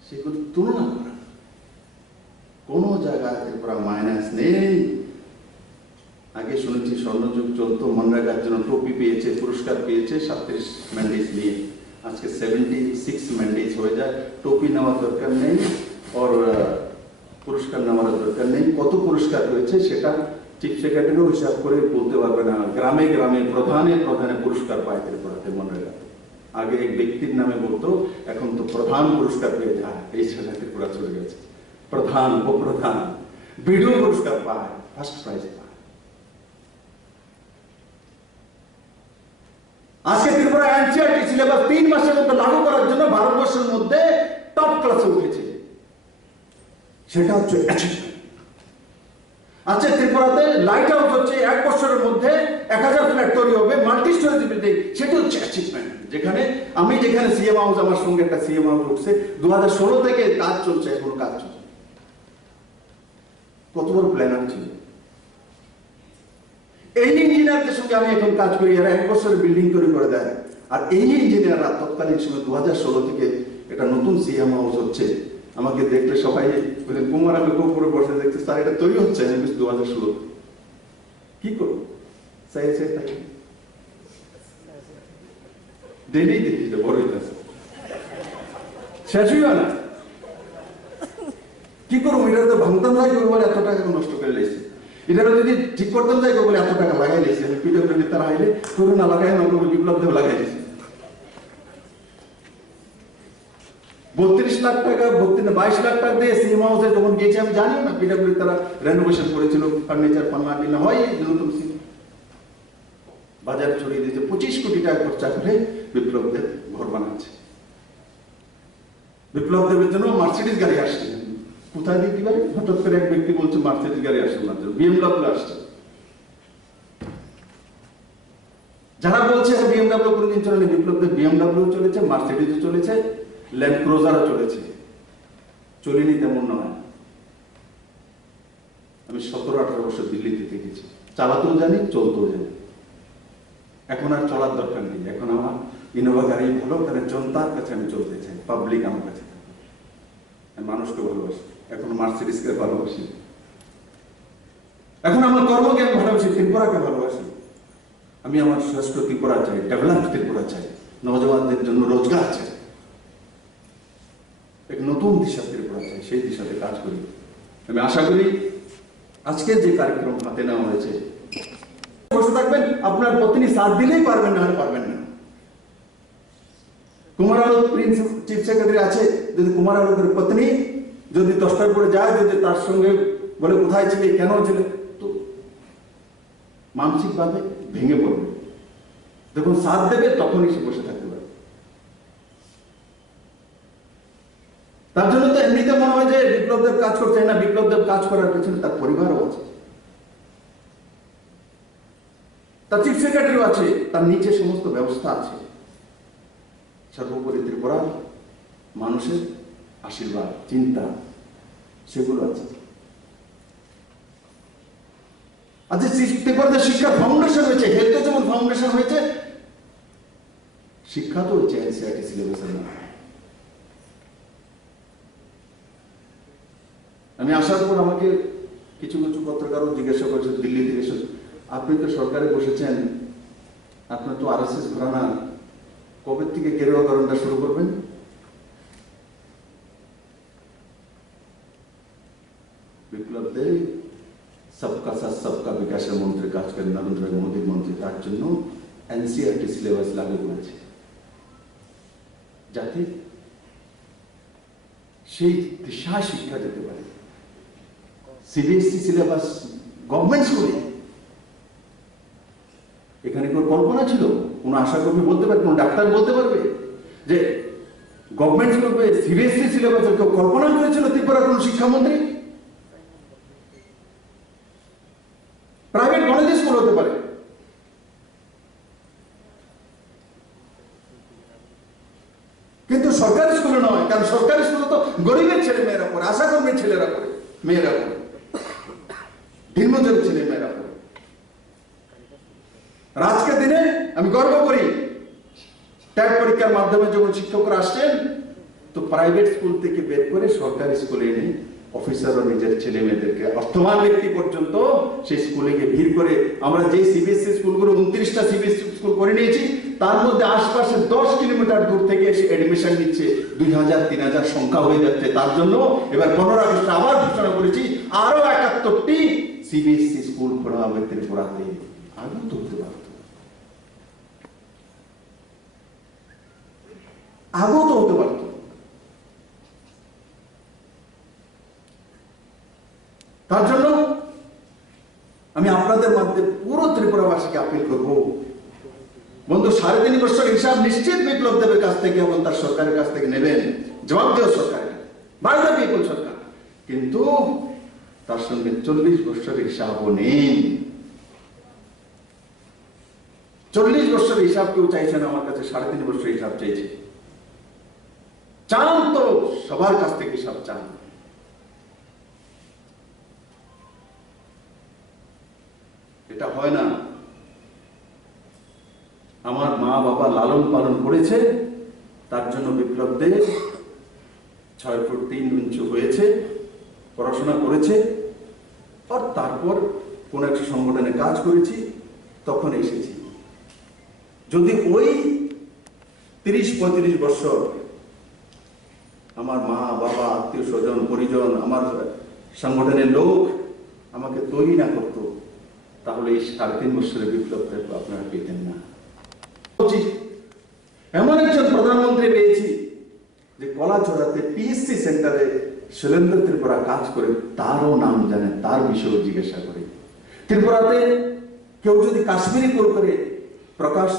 সেগুলো তুলনা করা। কোন জায়গায় ত্রিপুরা মাইনাস নেই। আগে শুনেছি স্বর্ণযুগ চলতো, মনরেগার জন্য টপি পেয়েছে, পুরস্কার পেয়েছে 37 ম্যান্ডেটস নিয়ে। আজকে 76 ম্যান্ডেটস হয়ে যায়। টপি নেওয়ার দরকার নেই, আর পুরস্কার নেওয়ার দরকার নেই। কত পুরস্কার হয়েছে সেটা চিফ সেক্রেটারিও হিসাব করে বলতে পারবে না। গ্রামে গ্রামে প্রধানে প্রধানে পুরস্কার পায় ত্রিপুরাতে মনরেগা। আগে এক ব্যক্তির নামে বলতো, এখন তো প্রধান পুরস্কার পেয়ে যায়। এই সেটা ত্রিপুরা চলে গেছে। প্রধান, উপপ্রধান, বিডিও পুরস্কার পায়, ফার্স্ট প্রাইজ পায়। আজকে ত্রিপুরা এনসিইআরটি সিলেবাস 3 মাসের মধ্যে লাগু করার জন্য ভারতবর্ষের মধ্যে টপ ক্লাসে উঠেছে। সেটা হচ্ছে অ্যাচিভমেন্ট। আচ্ছা, ত্রিপুরাতে লাইট হাউস হচ্ছে 1 বছরের মধ্যে 1000 ফ্ল্যাট তৈরি হবে, মাল্টি স্টোরেজ বিল্ডিং, সেটা হচ্ছে অ্যাচিভমেন্ট। যেখানে সিএম হাউস, আমার সঙ্গে একটা সিএম হাউস উঠছে, 2016 থেকে কাজ চলছে, এখনো কাজ চলছে। কত বড় প্ল্যানার ছিল। এই ইঞ্জিনিয়ারদের সঙ্গে আমি এখন কাজ করি, এরা 1 বছরের বিল্ডিং তৈরি করে দেয়। আর এই ইঞ্জিনিয়াররা তৎকালীন সময় 2016 থেকে এটা নতুন সিএম হাউস হচ্ছে। আমাকে দেখলে সবাই কুমার, আমি উপরে বসে দেখছি, স্যার এটা তৈরি হচ্ছে 2016। কি করবো, ডেলি দেখি বড় হইতেছে, শেষই হয় না। কি করবো, এটা তো ভাঙতাম যাই করবো বলে এত টাকা নষ্ট করে লেগেছে। এটা যদি ঠিক করতাম যাই করবো বলে এত টাকা লাগাই লেগেছে। আমি পিডব্লিউডি তারা আইলে করে না লাগাই না করবো, বিপ্লব দেব লাগাই দিয়েছে। 32 লাখ টাকা 22 লাখ টাকা দিয়ে সিনেমা হাউসে যখন গিয়েছে আমি জানি না, পিডব্লিউ তারা রেনোভেশন করেছিল, ফার্নিচার পান্নাটি না হয় নতুন বাজার ছড়িয়ে দিয়েছে, 25 কোটি টাকা খরচা করে বিপ্লবদের ঘর বানাচ্ছে। বিপ্লবদেবের জন্য মার্সিডিজ গাড়ি আসছে, কোথায় দিতে পারে? হঠাৎ করে এক ব্যক্তি বলছে মার্সিডিজ গাড়ি আসছে না, বিএমডব্লিউ আসছে। যারা বলছে বিএমডব্লিউ কোনোদিন চলেনি, বিপ্লবদের বিএমডব্লিউ চলেছে, মার্সিডিজও চলেছে, ল্যান্ড ক্রুজারও চলেছে, চলিনি তেমন নয়। আমি 17-18 বছর দিল্লিতে থেকেছি, চালাতেও জানি, চলতেও জানি। এখন আর চলার দরকার নেই, এখন আমার ইনোভা গাড়ি ভালো, কারণ জনতার কাছে আমি চলতে চাই, পাবলিক আমার কাছে থাকে, আমি মানুষকে ভালোবাসি। এখন মার্সিডিজকে ভালোবাসি, এখন আমার কর্মকে আমি ভালোবাসি, ত্রিপুরাকে ভালোবাসি। আমি আমার শ্রেষ্ঠ ত্রিপুরা চাই, ডেভেলপ ত্রিপুরা চাই, নওজওয়ানদের জন্য রোজগার চাই, এক নতুন দিশা ত্রিপুরা চাই, সেই দিশাতে কাজ করি। আমি আশা করি আজকের যে কার্যক্রম হাতে নেওয়া হয়েছে, বসে থাকবেন, আপনার পত্নী সাথ দিলেই পারবেন, না পারবেন না। কুমার আলোক প্রিন্স চিফ সেক্রেটারি আছে, যদি কুমার আলোকের পত্নী যদি 10টার পরে যায়, যদি তার সঙ্গে বলে কোথায় ছিলে, কেন ছিলে, তো মানসিক ভাবে ভেঙে পড়বে। যখন সাথ দেবে তখনই সে বসে থাকতে পারে। তার জন্য তো এমনিতে মনে হয় যে বিপ্লবদেব কাজ করছে না, বিপ্লবদেব কাজ করার পেছনে তার পরিবারও আছে, তার চিফ সেক্রেটারিও আছে, তার নিচে সমস্ত ব্যবস্থা আছে। সর্বোপরি ত্রিপুরার মানুষের আশীর্বাদ, চিন্তা, সেগুলো আছে। আজকে ত্রিপুরাতে শিক্ষা ফাউন্ডেশন হয়েছে, হেলথে যেমন ফাউন্ডেশন হয়েছে, শিক্ষা তো হচ্ছে এনসিইআরটি সিলেবাসের না। আমি আসার পর আমাকে কিছু কিছু পত্রকারও জিজ্ঞাসা করেছে দিল্লি থেকে, আপনি তো সরকারে বসেছেন, আপনার তো আরএসএস ঘরানা, কবে থেকে গেরুয়াকরণটা শুরু করবেন? বিপ্লব দেব সবকা সাথ সবকা বিকাশের মন্ত্রে কাজ করেন, নরেন্দ্র মোদীর মন্ত্রী, তার জন্য এনসিইআরটি সিলেবাস লাগু করেছে, যাতে সেই দিশা শিক্ষা দিতে পারে। সিবিএসই সিলেবাস গভর্নমেন্ট স্কুলে, এখানে কোন কল্পনা ছিল? কোন আশা কর্মী বলতে পারবে, কোন ডাক্তার বলতে পারবে যে গভর্নমেন্ট স্কুলে সিবিএসই সিলেবাসের কেউ কল্পনা করেছিল ত্রিপুরার কোন শিক্ষামন্ত্রী? প্রাইভেট কলেজ স্কুল হতে পারে, কিন্তু সরকারি স্কুলে নয়, কারণ সরকারি স্কুলে তো গরিবের ছেলে মেয়েরা পড়ে, আশা কর্মীর ছেলেরা পড়ে, মেয়েরা পড়ে, দিনমজুরের ছেলে মেয়েরা পড়ে। আজকের দিনে আমি গর্ব করি, ট্যাগ পরীক্ষার মাধ্যমে যখন শিক্ষকরা আসছেন, তো প্রাইভেট স্কুল থেকে বের করে সরকারি স্কুলে এনে অফিসারও নিজের ছেলে মেয়েদেরকে, অর্থবান ব্যক্তি পর্যন্ত সেই স্কুলে গিয়ে ভিড় করে, আমরা যে সিবিএসসি স্কুলগুলো 29টা সিবিএসসি স্কুল করে নিয়েছি, তার মধ্যে আশপাশে 10 কিলোমিটার দূর থেকে এসে এডমিশন নিচ্ছে, 2000-3000 সংখ্যা হয়ে যাচ্ছে। তার জন্য এবার 15 আগস্ট আবার ঘোষণা করেছি, আরো 71টি সিবিএসসি স্কুল খোলা হবে ত্রিপুরাতে। আগেও তো হতে পারত, আগেও তো হতে পারত। তার জন্য আমি আপনাদের মধ্যে পুরো ত্রিপুরাবাসীকে আপিল করব, বন্ধু 3.5 বছর হিসাব নিশ্চিত বিপ্লব দেবের কাছ থেকে এবং তার সরকারের কাছ থেকে নেবেন, জবাব দেওয়া সরকারের, বাংলা পিপল সরকার, কিন্তু তার সঙ্গে 40 বছর হিসাবও নেই। 40 বছর হিসাব কেউ চাইছেন আমার কাছে, 3.5 বছর হিসাব চাইছে। চান তো সবার কাছ থেকে হিসাব চান। এটা হয় না। আমার মা বাবা লালন পালন করেছে, তার জন্য বিপ্লব দেব 6 ফুট 3 ইঞ্চি হয়েছে, পড়াশোনা করেছে, আর তারপর কোন একটা সংগঠনে কাজ করেছি, তখন এসেছি। যদি ওই 30-35 বছর আমার মা বাবা, আত্মীয় স্বজন, পরিজন, আমার সংগঠনের লোক আমাকে তৈরি না করতো, তাহলে এই 3.5 বছরের বিপ্লব আপনারা পেতেন না। এমন একজন প্রধানমন্ত্রী পেয়েছি যে কলাছড়াতে পিএসসি সেন্টারে শৈলেন্দ্র ত্রিপুরা কাজ করে, তারও নাম জানে, তার বিষয়েও জিজ্ঞাসা করে। ত্রিপুরাতে কেউ যদি কাশ্মীরি করে প্রকাশ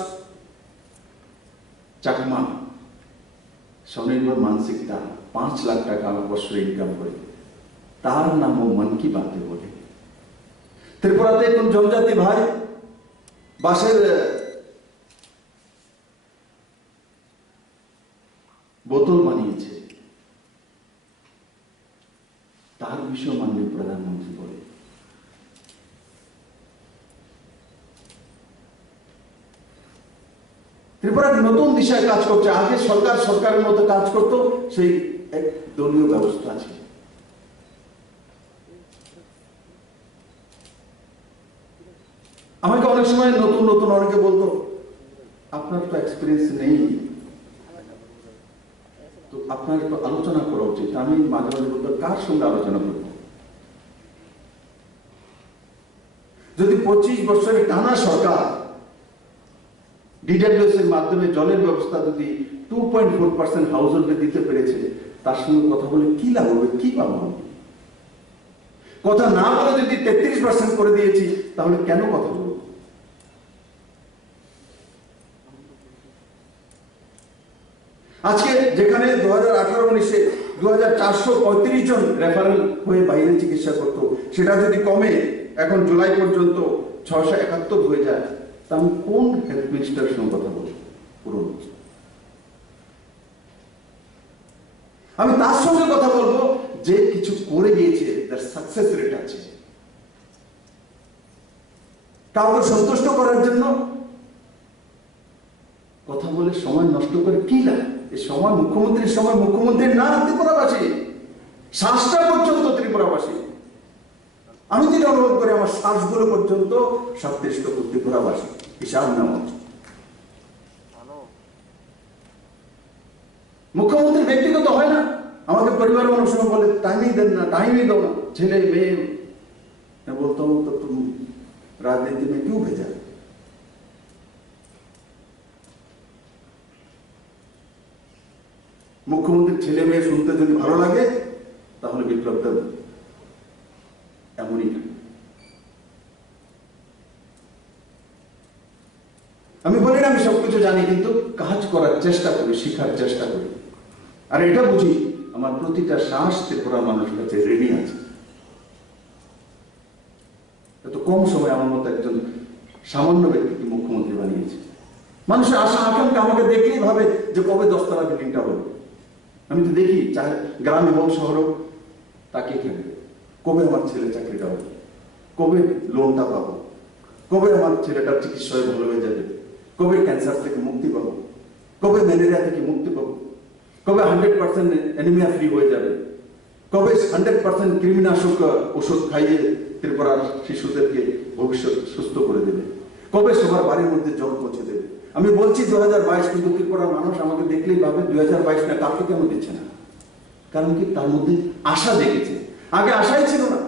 চাকমা স্বনির্ভর মানসিকতা 5 লাখ টাকা বছরে ইনকাম করে, তার নামও মন কি বাতে বলে। ত্রিপুরাতে কোন জনজাতি ভাই বাঁশের বোতল বানিয়েছে, তার বিষয় মাননীয় প্রধানমন্ত্রী বলে। ত্রিপুরা নতুন দিশায় কাজ করছে। আগে সরকার সরকারের মতো কাজ করত, সেই এক দলীয় ব্যবস্থা আছে। আমাকে অনেক সময় নতুন নতুন অনেকে বলতো, আপনার তো এক্সপিরিয়েন্স নেই, তো আপনার একটু আলোচনা করা উচিত। আমি মাঝে মাঝে বলতো, কার সঙ্গে আলোচনা করব? যদি 25 বছরের টানা সরকার ডিডব্লিউএস এর মাধ্যমে জলের ব্যবস্থা যদি 2.4% হাউস হোল্ডে দিতে পেরেছে, তার সঙ্গে কথা বলে কি লাভ হবে, কি পাবো আমি? কথা না বলে যদি 33% করে দিয়েছি, তাহলে কেন কথা বলবো? আজকে যেখানে 2018-19-এ 2435 জন রেফারেল হয়ে বাইরে চিকিৎসা করতো, সেটা যদি কমে এখন জুলাই পর্যন্ত 671 হয়ে যায়, তা আমি কোন হেলথ মিনিস্টারের সঙ্গে কথা বলবো? পুরো আমি তার সঙ্গে কথা বলবো যে কিছু করে গিয়েছে, তার সাকসেস রেট আছে। কাউকে সন্তুষ্ট করার জন্য কথা বলে সময় নষ্ট করে কি লাভ? এই সময় মুখ্যমন্ত্রীর সময় মুখ্যমন্ত্রীর না, ত্রিপুরাবাসী, শ্বাসটা পর্যন্ত ত্রিপুরাবাসী। আমি যেটা অনুভব করি, আমার শ্বাসগুলো পর্যন্ত সবদেষ্ট ত্রিপুরাবাসী হিসাব নেওয়া উচিত। মুখ্যমন্ত্রী ব্যক্তিগত হয় না, আমাকে পরিবারের মানুষ বলে টাইমই দেন না, টাইমই দাও না, ছেলে মেয়ে। বলতো তো তুমি রাজনীতি में क्यों भेजा? মুখ্যমন্ত্রীর ছেলে মেয়ে শুনতে যদি ভালো লাগে, তাহলে বিপ্লব দেব এমনই। আমি বলি না আমি সবকিছু জানি, কিন্তু কাজ করার চেষ্টা করি, শিখার চেষ্টা করি। আর এটা বুঝি আমার প্রতিটা শ্বাস ত্রিপুরা মানুষের কাছে ঋণী আছে। এত কম সময় আমার মতো একজন সামান্য ব্যক্তিকে মুখ্যমন্ত্রী বানিয়েছে। মানুষের আশা আকাঙ্ক্ষা আমাকে দেখলেই ভাবে যে কবে 10তলা বিল্ডিংটা হবে। আমি তো দেখি, চাहे গ্রামে হোক শহর হোক, তাকিয়ে থাকবে কবে আমার ছেলে চাকরিটা হবে, কবে লোনটা পাবো, কবে আমার ছেলেটার চিকিৎসায় ভালো হয়ে যাবে, কবে ক্যান্সার থেকে মুক্তি পাবো, কবে ম্যালেরিয়া থেকে মুক্তি পাবো, কবে 100% অ্যানিমিয়া ফ্রি হয়ে যাবে, কবে 100% কৃমিনাশক ওষুধ খাইয়ে ত্রিপুরার শিশুদেরকে ভবিষ্যৎ সুস্থ করে দেবে, কবে সবার বাড়ির মধ্যে জল পৌঁছে দেবে। আমি বলছি 2022, কিন্তু ত্রিপুরার মানুষ আমাকে দেখলেই ভাবে 2022 না, কাকে কেন দিচ্ছে না? কারণ কি, তার মধ্যে আশা দেখেছে। আগে আশাই ছিল না,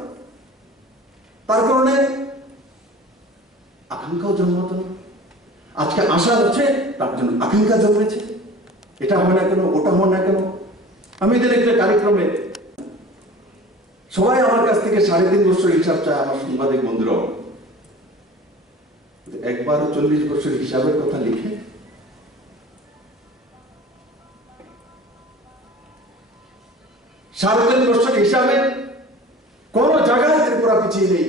তার কারণে আকাঙ্ক্ষাও জন্মাতো না। আজকে আশা হচ্ছে, তার জন্য আকাঙ্ক্ষা জন্মেছে। এটা হয় না কেন, ওটা হয় না কেন। আমি এদের একটা কার্যক্রমে সবাই আমার কাছ থেকে 3.5 বছর হিসাব চায়, আমার সাংবাদিক বন্ধুরাও। একবারও 40 বছর হিসাবের কথা লিখে 3.5 বছর হিসাবে কোন জায়গায় ত্রিপুরা পিছিয়ে নেই।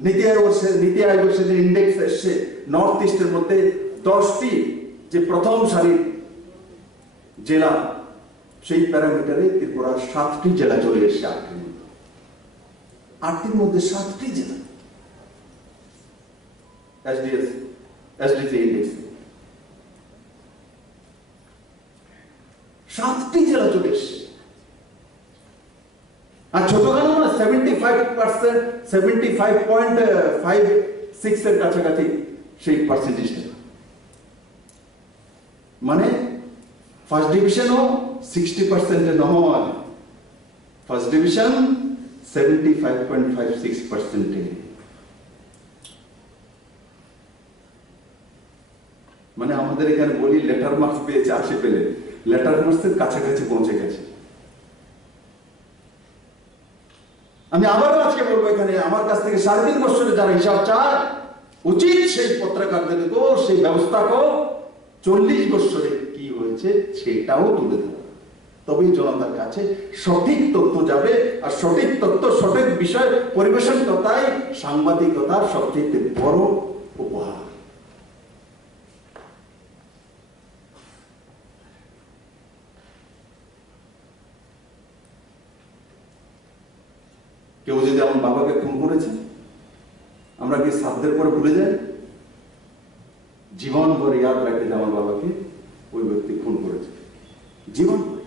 নীতি আয়োগের সেদিন ইন্ডেক্স এসছে, নর্থ ইস্টের মধ্যে 10টি যে প্রথম সারির জেলা, সেই প্যারামিটারে ত্রিপুরা 7টি জেলা চলে এসছে। 8টির মধ্যে 7টি জেলা এসডিজি ইন্ডেক্স, 7টি জেলা চলে এসছে। আর ছোটখাটো না, 75%, 75.56 এর কাছাকাছি সেই পার্সেন্টেজটা। মানে ফার্স্ট ডিভিশনও 60% নহয়, ফার্স্ট ডিভিশন 75.56%। মানে আমাদের এখানে বলি লেটার মার্কস পেয়েছে 80 পেলে, লেটার পোস্টের কাছাকাছি পৌঁছে গেছে। আমি আবারও আজকে বলবো, এখানে আমার কাছ থেকে 3.5 বছরে যারা হিসাব চায়, উচিত সেই পত্রকারদেরকেও সেই ব্যবস্থাকেও 40 বছরে কি হয়েছে সেটাও তুলে দেওয়া। তবেই জনতার কাছে সঠিক তথ্য যাবে, আর সঠিক তথ্য সঠিক বিষয় পরিবেশন করাই সাংবাদিকতার সবচেয়ে বড় উপহার। কেউ যদি আমার বাবাকে খুন করেছে, আমরা কি সাধ্যের পরে ভুলে যাই? জীবন ভরে ইয়াদ রাখে যে আমার বাবাকে ওই ব্যক্তি খুন করেছে, জীবন ভরে।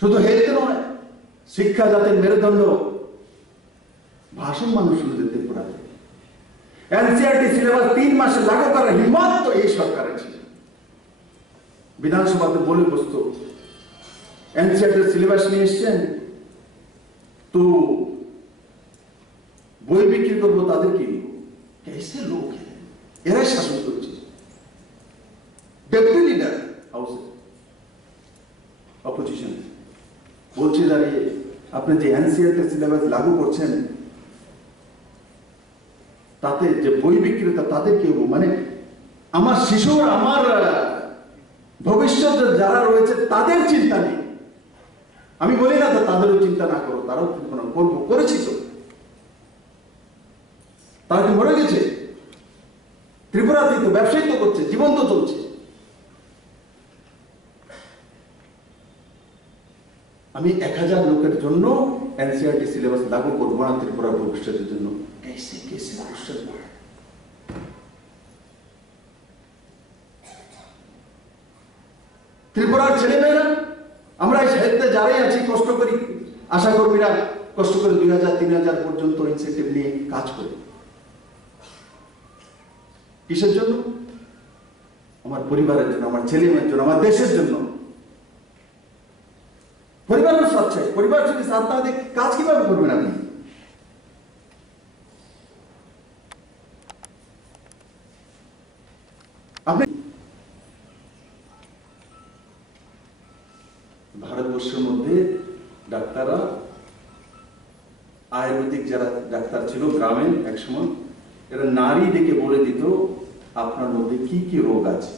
শুধু হেলতে নয়, শিক্ষা জাতির মেরুদণ্ড, ভাষণ মানুষ শুনতে পড়াতে। এনসিআরটি সিলেবাস 3 মাসে লাগু করার হিম্মত তো এই সরকারের ছিল। বিধানসভাতে বলে বসতো, এনসিআরটি সিলেবাস নিয়ে এসছেন তো বই বিক্রি করবো, তাদের কি कैसे लोग हैं, এরাই শাসন করছে। ডেপুটি লিডার হাউসে অপোজিশন বলছে দাঁড়িয়ে, আপনি যে এনসিআরটি সিলেবাস লাগু করছেন তাতে যে বই বিক্রেতা তাদের কেউ, মানে আমার শিশুর, আমার ভবিষ্যতে যারা রয়েছে তাদের চিন্তা নেই। আমি বলি না তো তাদেরও চিন্তা না করো, তারাও করবো, করেছি তো। তারা কি মরে গেছে? ত্রিপুরাতে তো ব্যবসায়ী তো করছে, জীবন তো চলছে। আমি 1000 লোকের জন্য এনসিআরটি সিলেবাস লাগু করবো না ত্রিপুরার ভবিষ্যতের জন্য। ত্রিপুরার ছেলেমেয়েরা, আমরা এই সাহিত্যে যারাই আছি কষ্ট করি, আশা কর্মীরা কষ্ট করে 2000-3000 পর্যন্ত ইনসেন্টিভ নিয়ে কাজ করে। কিসের জন্য? আমার পরিবারের জন্য, আমার ছেলে মেয়ের জন্য, আমার দেশের জন্য। পরিবারের সাথ চাই। পরিবার যদি সাথ না দেয়, কাজ কিভাবে করবেন আপনি? আপনি ভারতবর্ষের মধ্যে ডাক্তাররা, আয়ুর্বেদিক যারা ডাক্তার ছিল গ্রামে একসময়, এরা নারী দেখে বলে দিত আপনার মধ্যে কি কি রোগ আছে,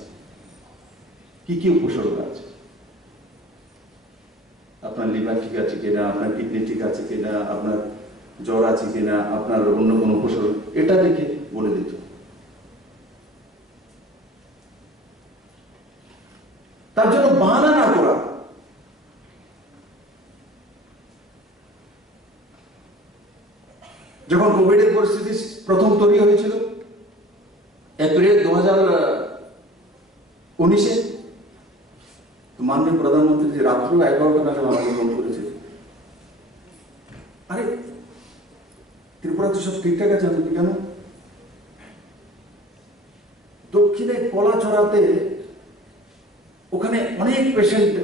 কি কি উপসর্গ আছে, আপনার লিভার ঠিক আছে কিনা, আপনার কিডনি ঠিক আছে কিনা, আপনার জ্বর আছে কিনা, আপনার অন্য কোনো উপসর্গ, এটা দেখে বলে দিত। তার জন্য বাহানা না করা। যখন কোভিডের পরিস্থিতি প্রথম তৈরি হয়েছিল এপ্রিল 2019-এ, মাননীয় প্রধানমন্ত্রী যে রাত্র 11টা নাগাদ আমাকে ফোন করেছে, আরে ত্রিপুরা তো সব ঠিকঠাক আছে, কেন? দক্ষিণে কলাছড়াতে ওখানে অনেক পেশেন্ট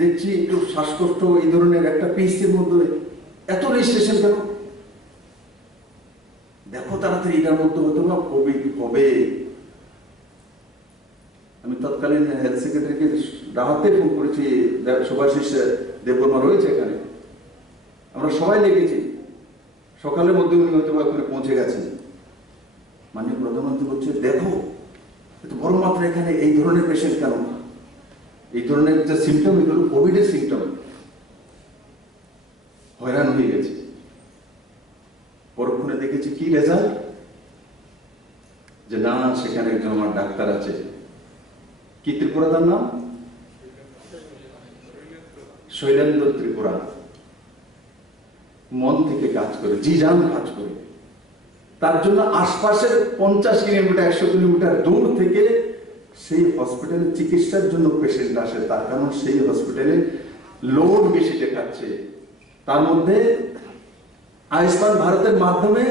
দেখছি একটু শ্বাসকষ্ট এই ধরনের একটা পিএইচসির মধ্যে এত রেজিস্ট্রেশন কেন? দেখো তাড়াতাড়ি এটার মধ্যে হতো না, কোভিড কবে? আমি তৎকালীন হেলথ সেক্রেটারিকে রাহাতে ফোন করেছি, শুভাশিস দেববর্মা রয়েছে এখানে, আমরা সবাই লেগেছি। সকালের মধ্যে উনি হয়তো ওখানে পৌঁছে গেছেন। মাননীয় প্রধানমন্ত্রী বলছে, দেখো এত বড় মাত্রা এখানে এই ধরনের পেশেন্ট কেন? এই ধরনের যে সিমটম, এগুলো কোভিডের সিমটম। হয়রান হয়ে গেছে। পরক্ষণে দেখেছি কি রেজাল্ট, যে না সেখানে একজন আমার ডাক্তার আছে। কি ত্রিপুরা তার নাম? শৈলেন্দ্র ত্রিপুরা। মন থেকে কাজ করে, জি জান কাজ করে। তার জন্য আশপাশের 50 কিলোমিটার 100 কিলোমিটার দূর থেকে সেই হসপিটালে চিকিৎসার জন্য পেশেন্ট আসে। তার কারণ সেই হসপিটালে লোড বেশি দেখাচ্ছে। তার মধ্যে আয়ুষ্মান ভারতের মাধ্যমে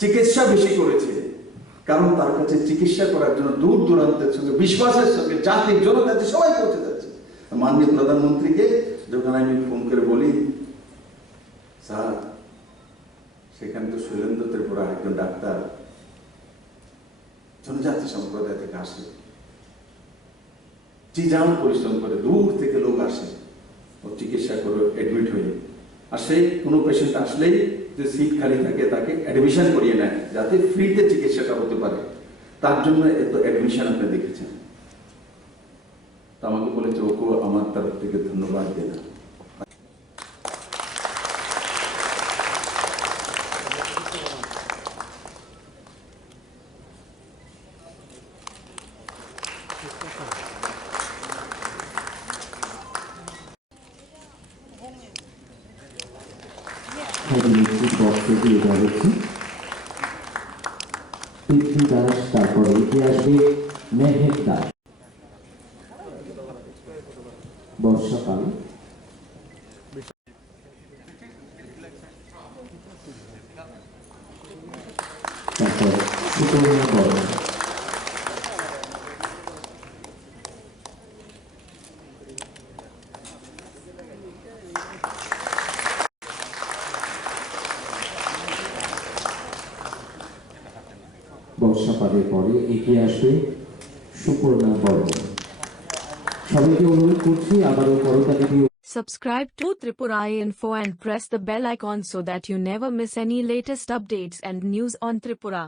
চিকিৎসা বেশি করেছে, কারণ তার কাছে চিকিৎসা করার জন্য দূর দূরান্তের সঙ্গে, বিশ্বাসের সঙ্গে, জাতির জনতাতে সবাই পৌঁছে যাচ্ছে। মাননীয় প্রধানমন্ত্রীকে যখন আমি ফোন করে বলি, স্যার সেখানে তো শৈলেন্দ্র ত্রিপুরা একজন ডাক্তার, জনজাতি সম্প্রদায় থেকে আসে, জীবন পরিশ্রম করে দূর থেকে লোক আসে ও চিকিৎসা করে অ্যাডমিট হয়ে আসে। কোনো পেশেন্ট আসলেই যে সিট খালি থাকে তাকে অ্যাডমিশন করিয়ে নেয় যাতে ফ্রিতে চিকিৎসাটা হতে পারে। তার জন্য এত অ্যাডমিশন আপনি দেখেছেন। তা আমাকে বলেছে ওকে আমার তরফ থেকে ধন্যবাদ দেনা। বক্সে দিয়ে দেওয়া হচ্ছে পৃথ্বী দাস, তারপর এগিয়ে আসবে মেহের দাস। বর্ষাকাল, তারপর সুকন্যা বর্ষা। বর্ষাপাতের পরে এগিয়ে আসবে সুপর্ণা বর্মন। সবাইকে অনুরোধ করছি আবারও করতালি দিয়ে Subscribe to Tripura Info and press the bell icon so that you never miss any latest updates and news on Tripura.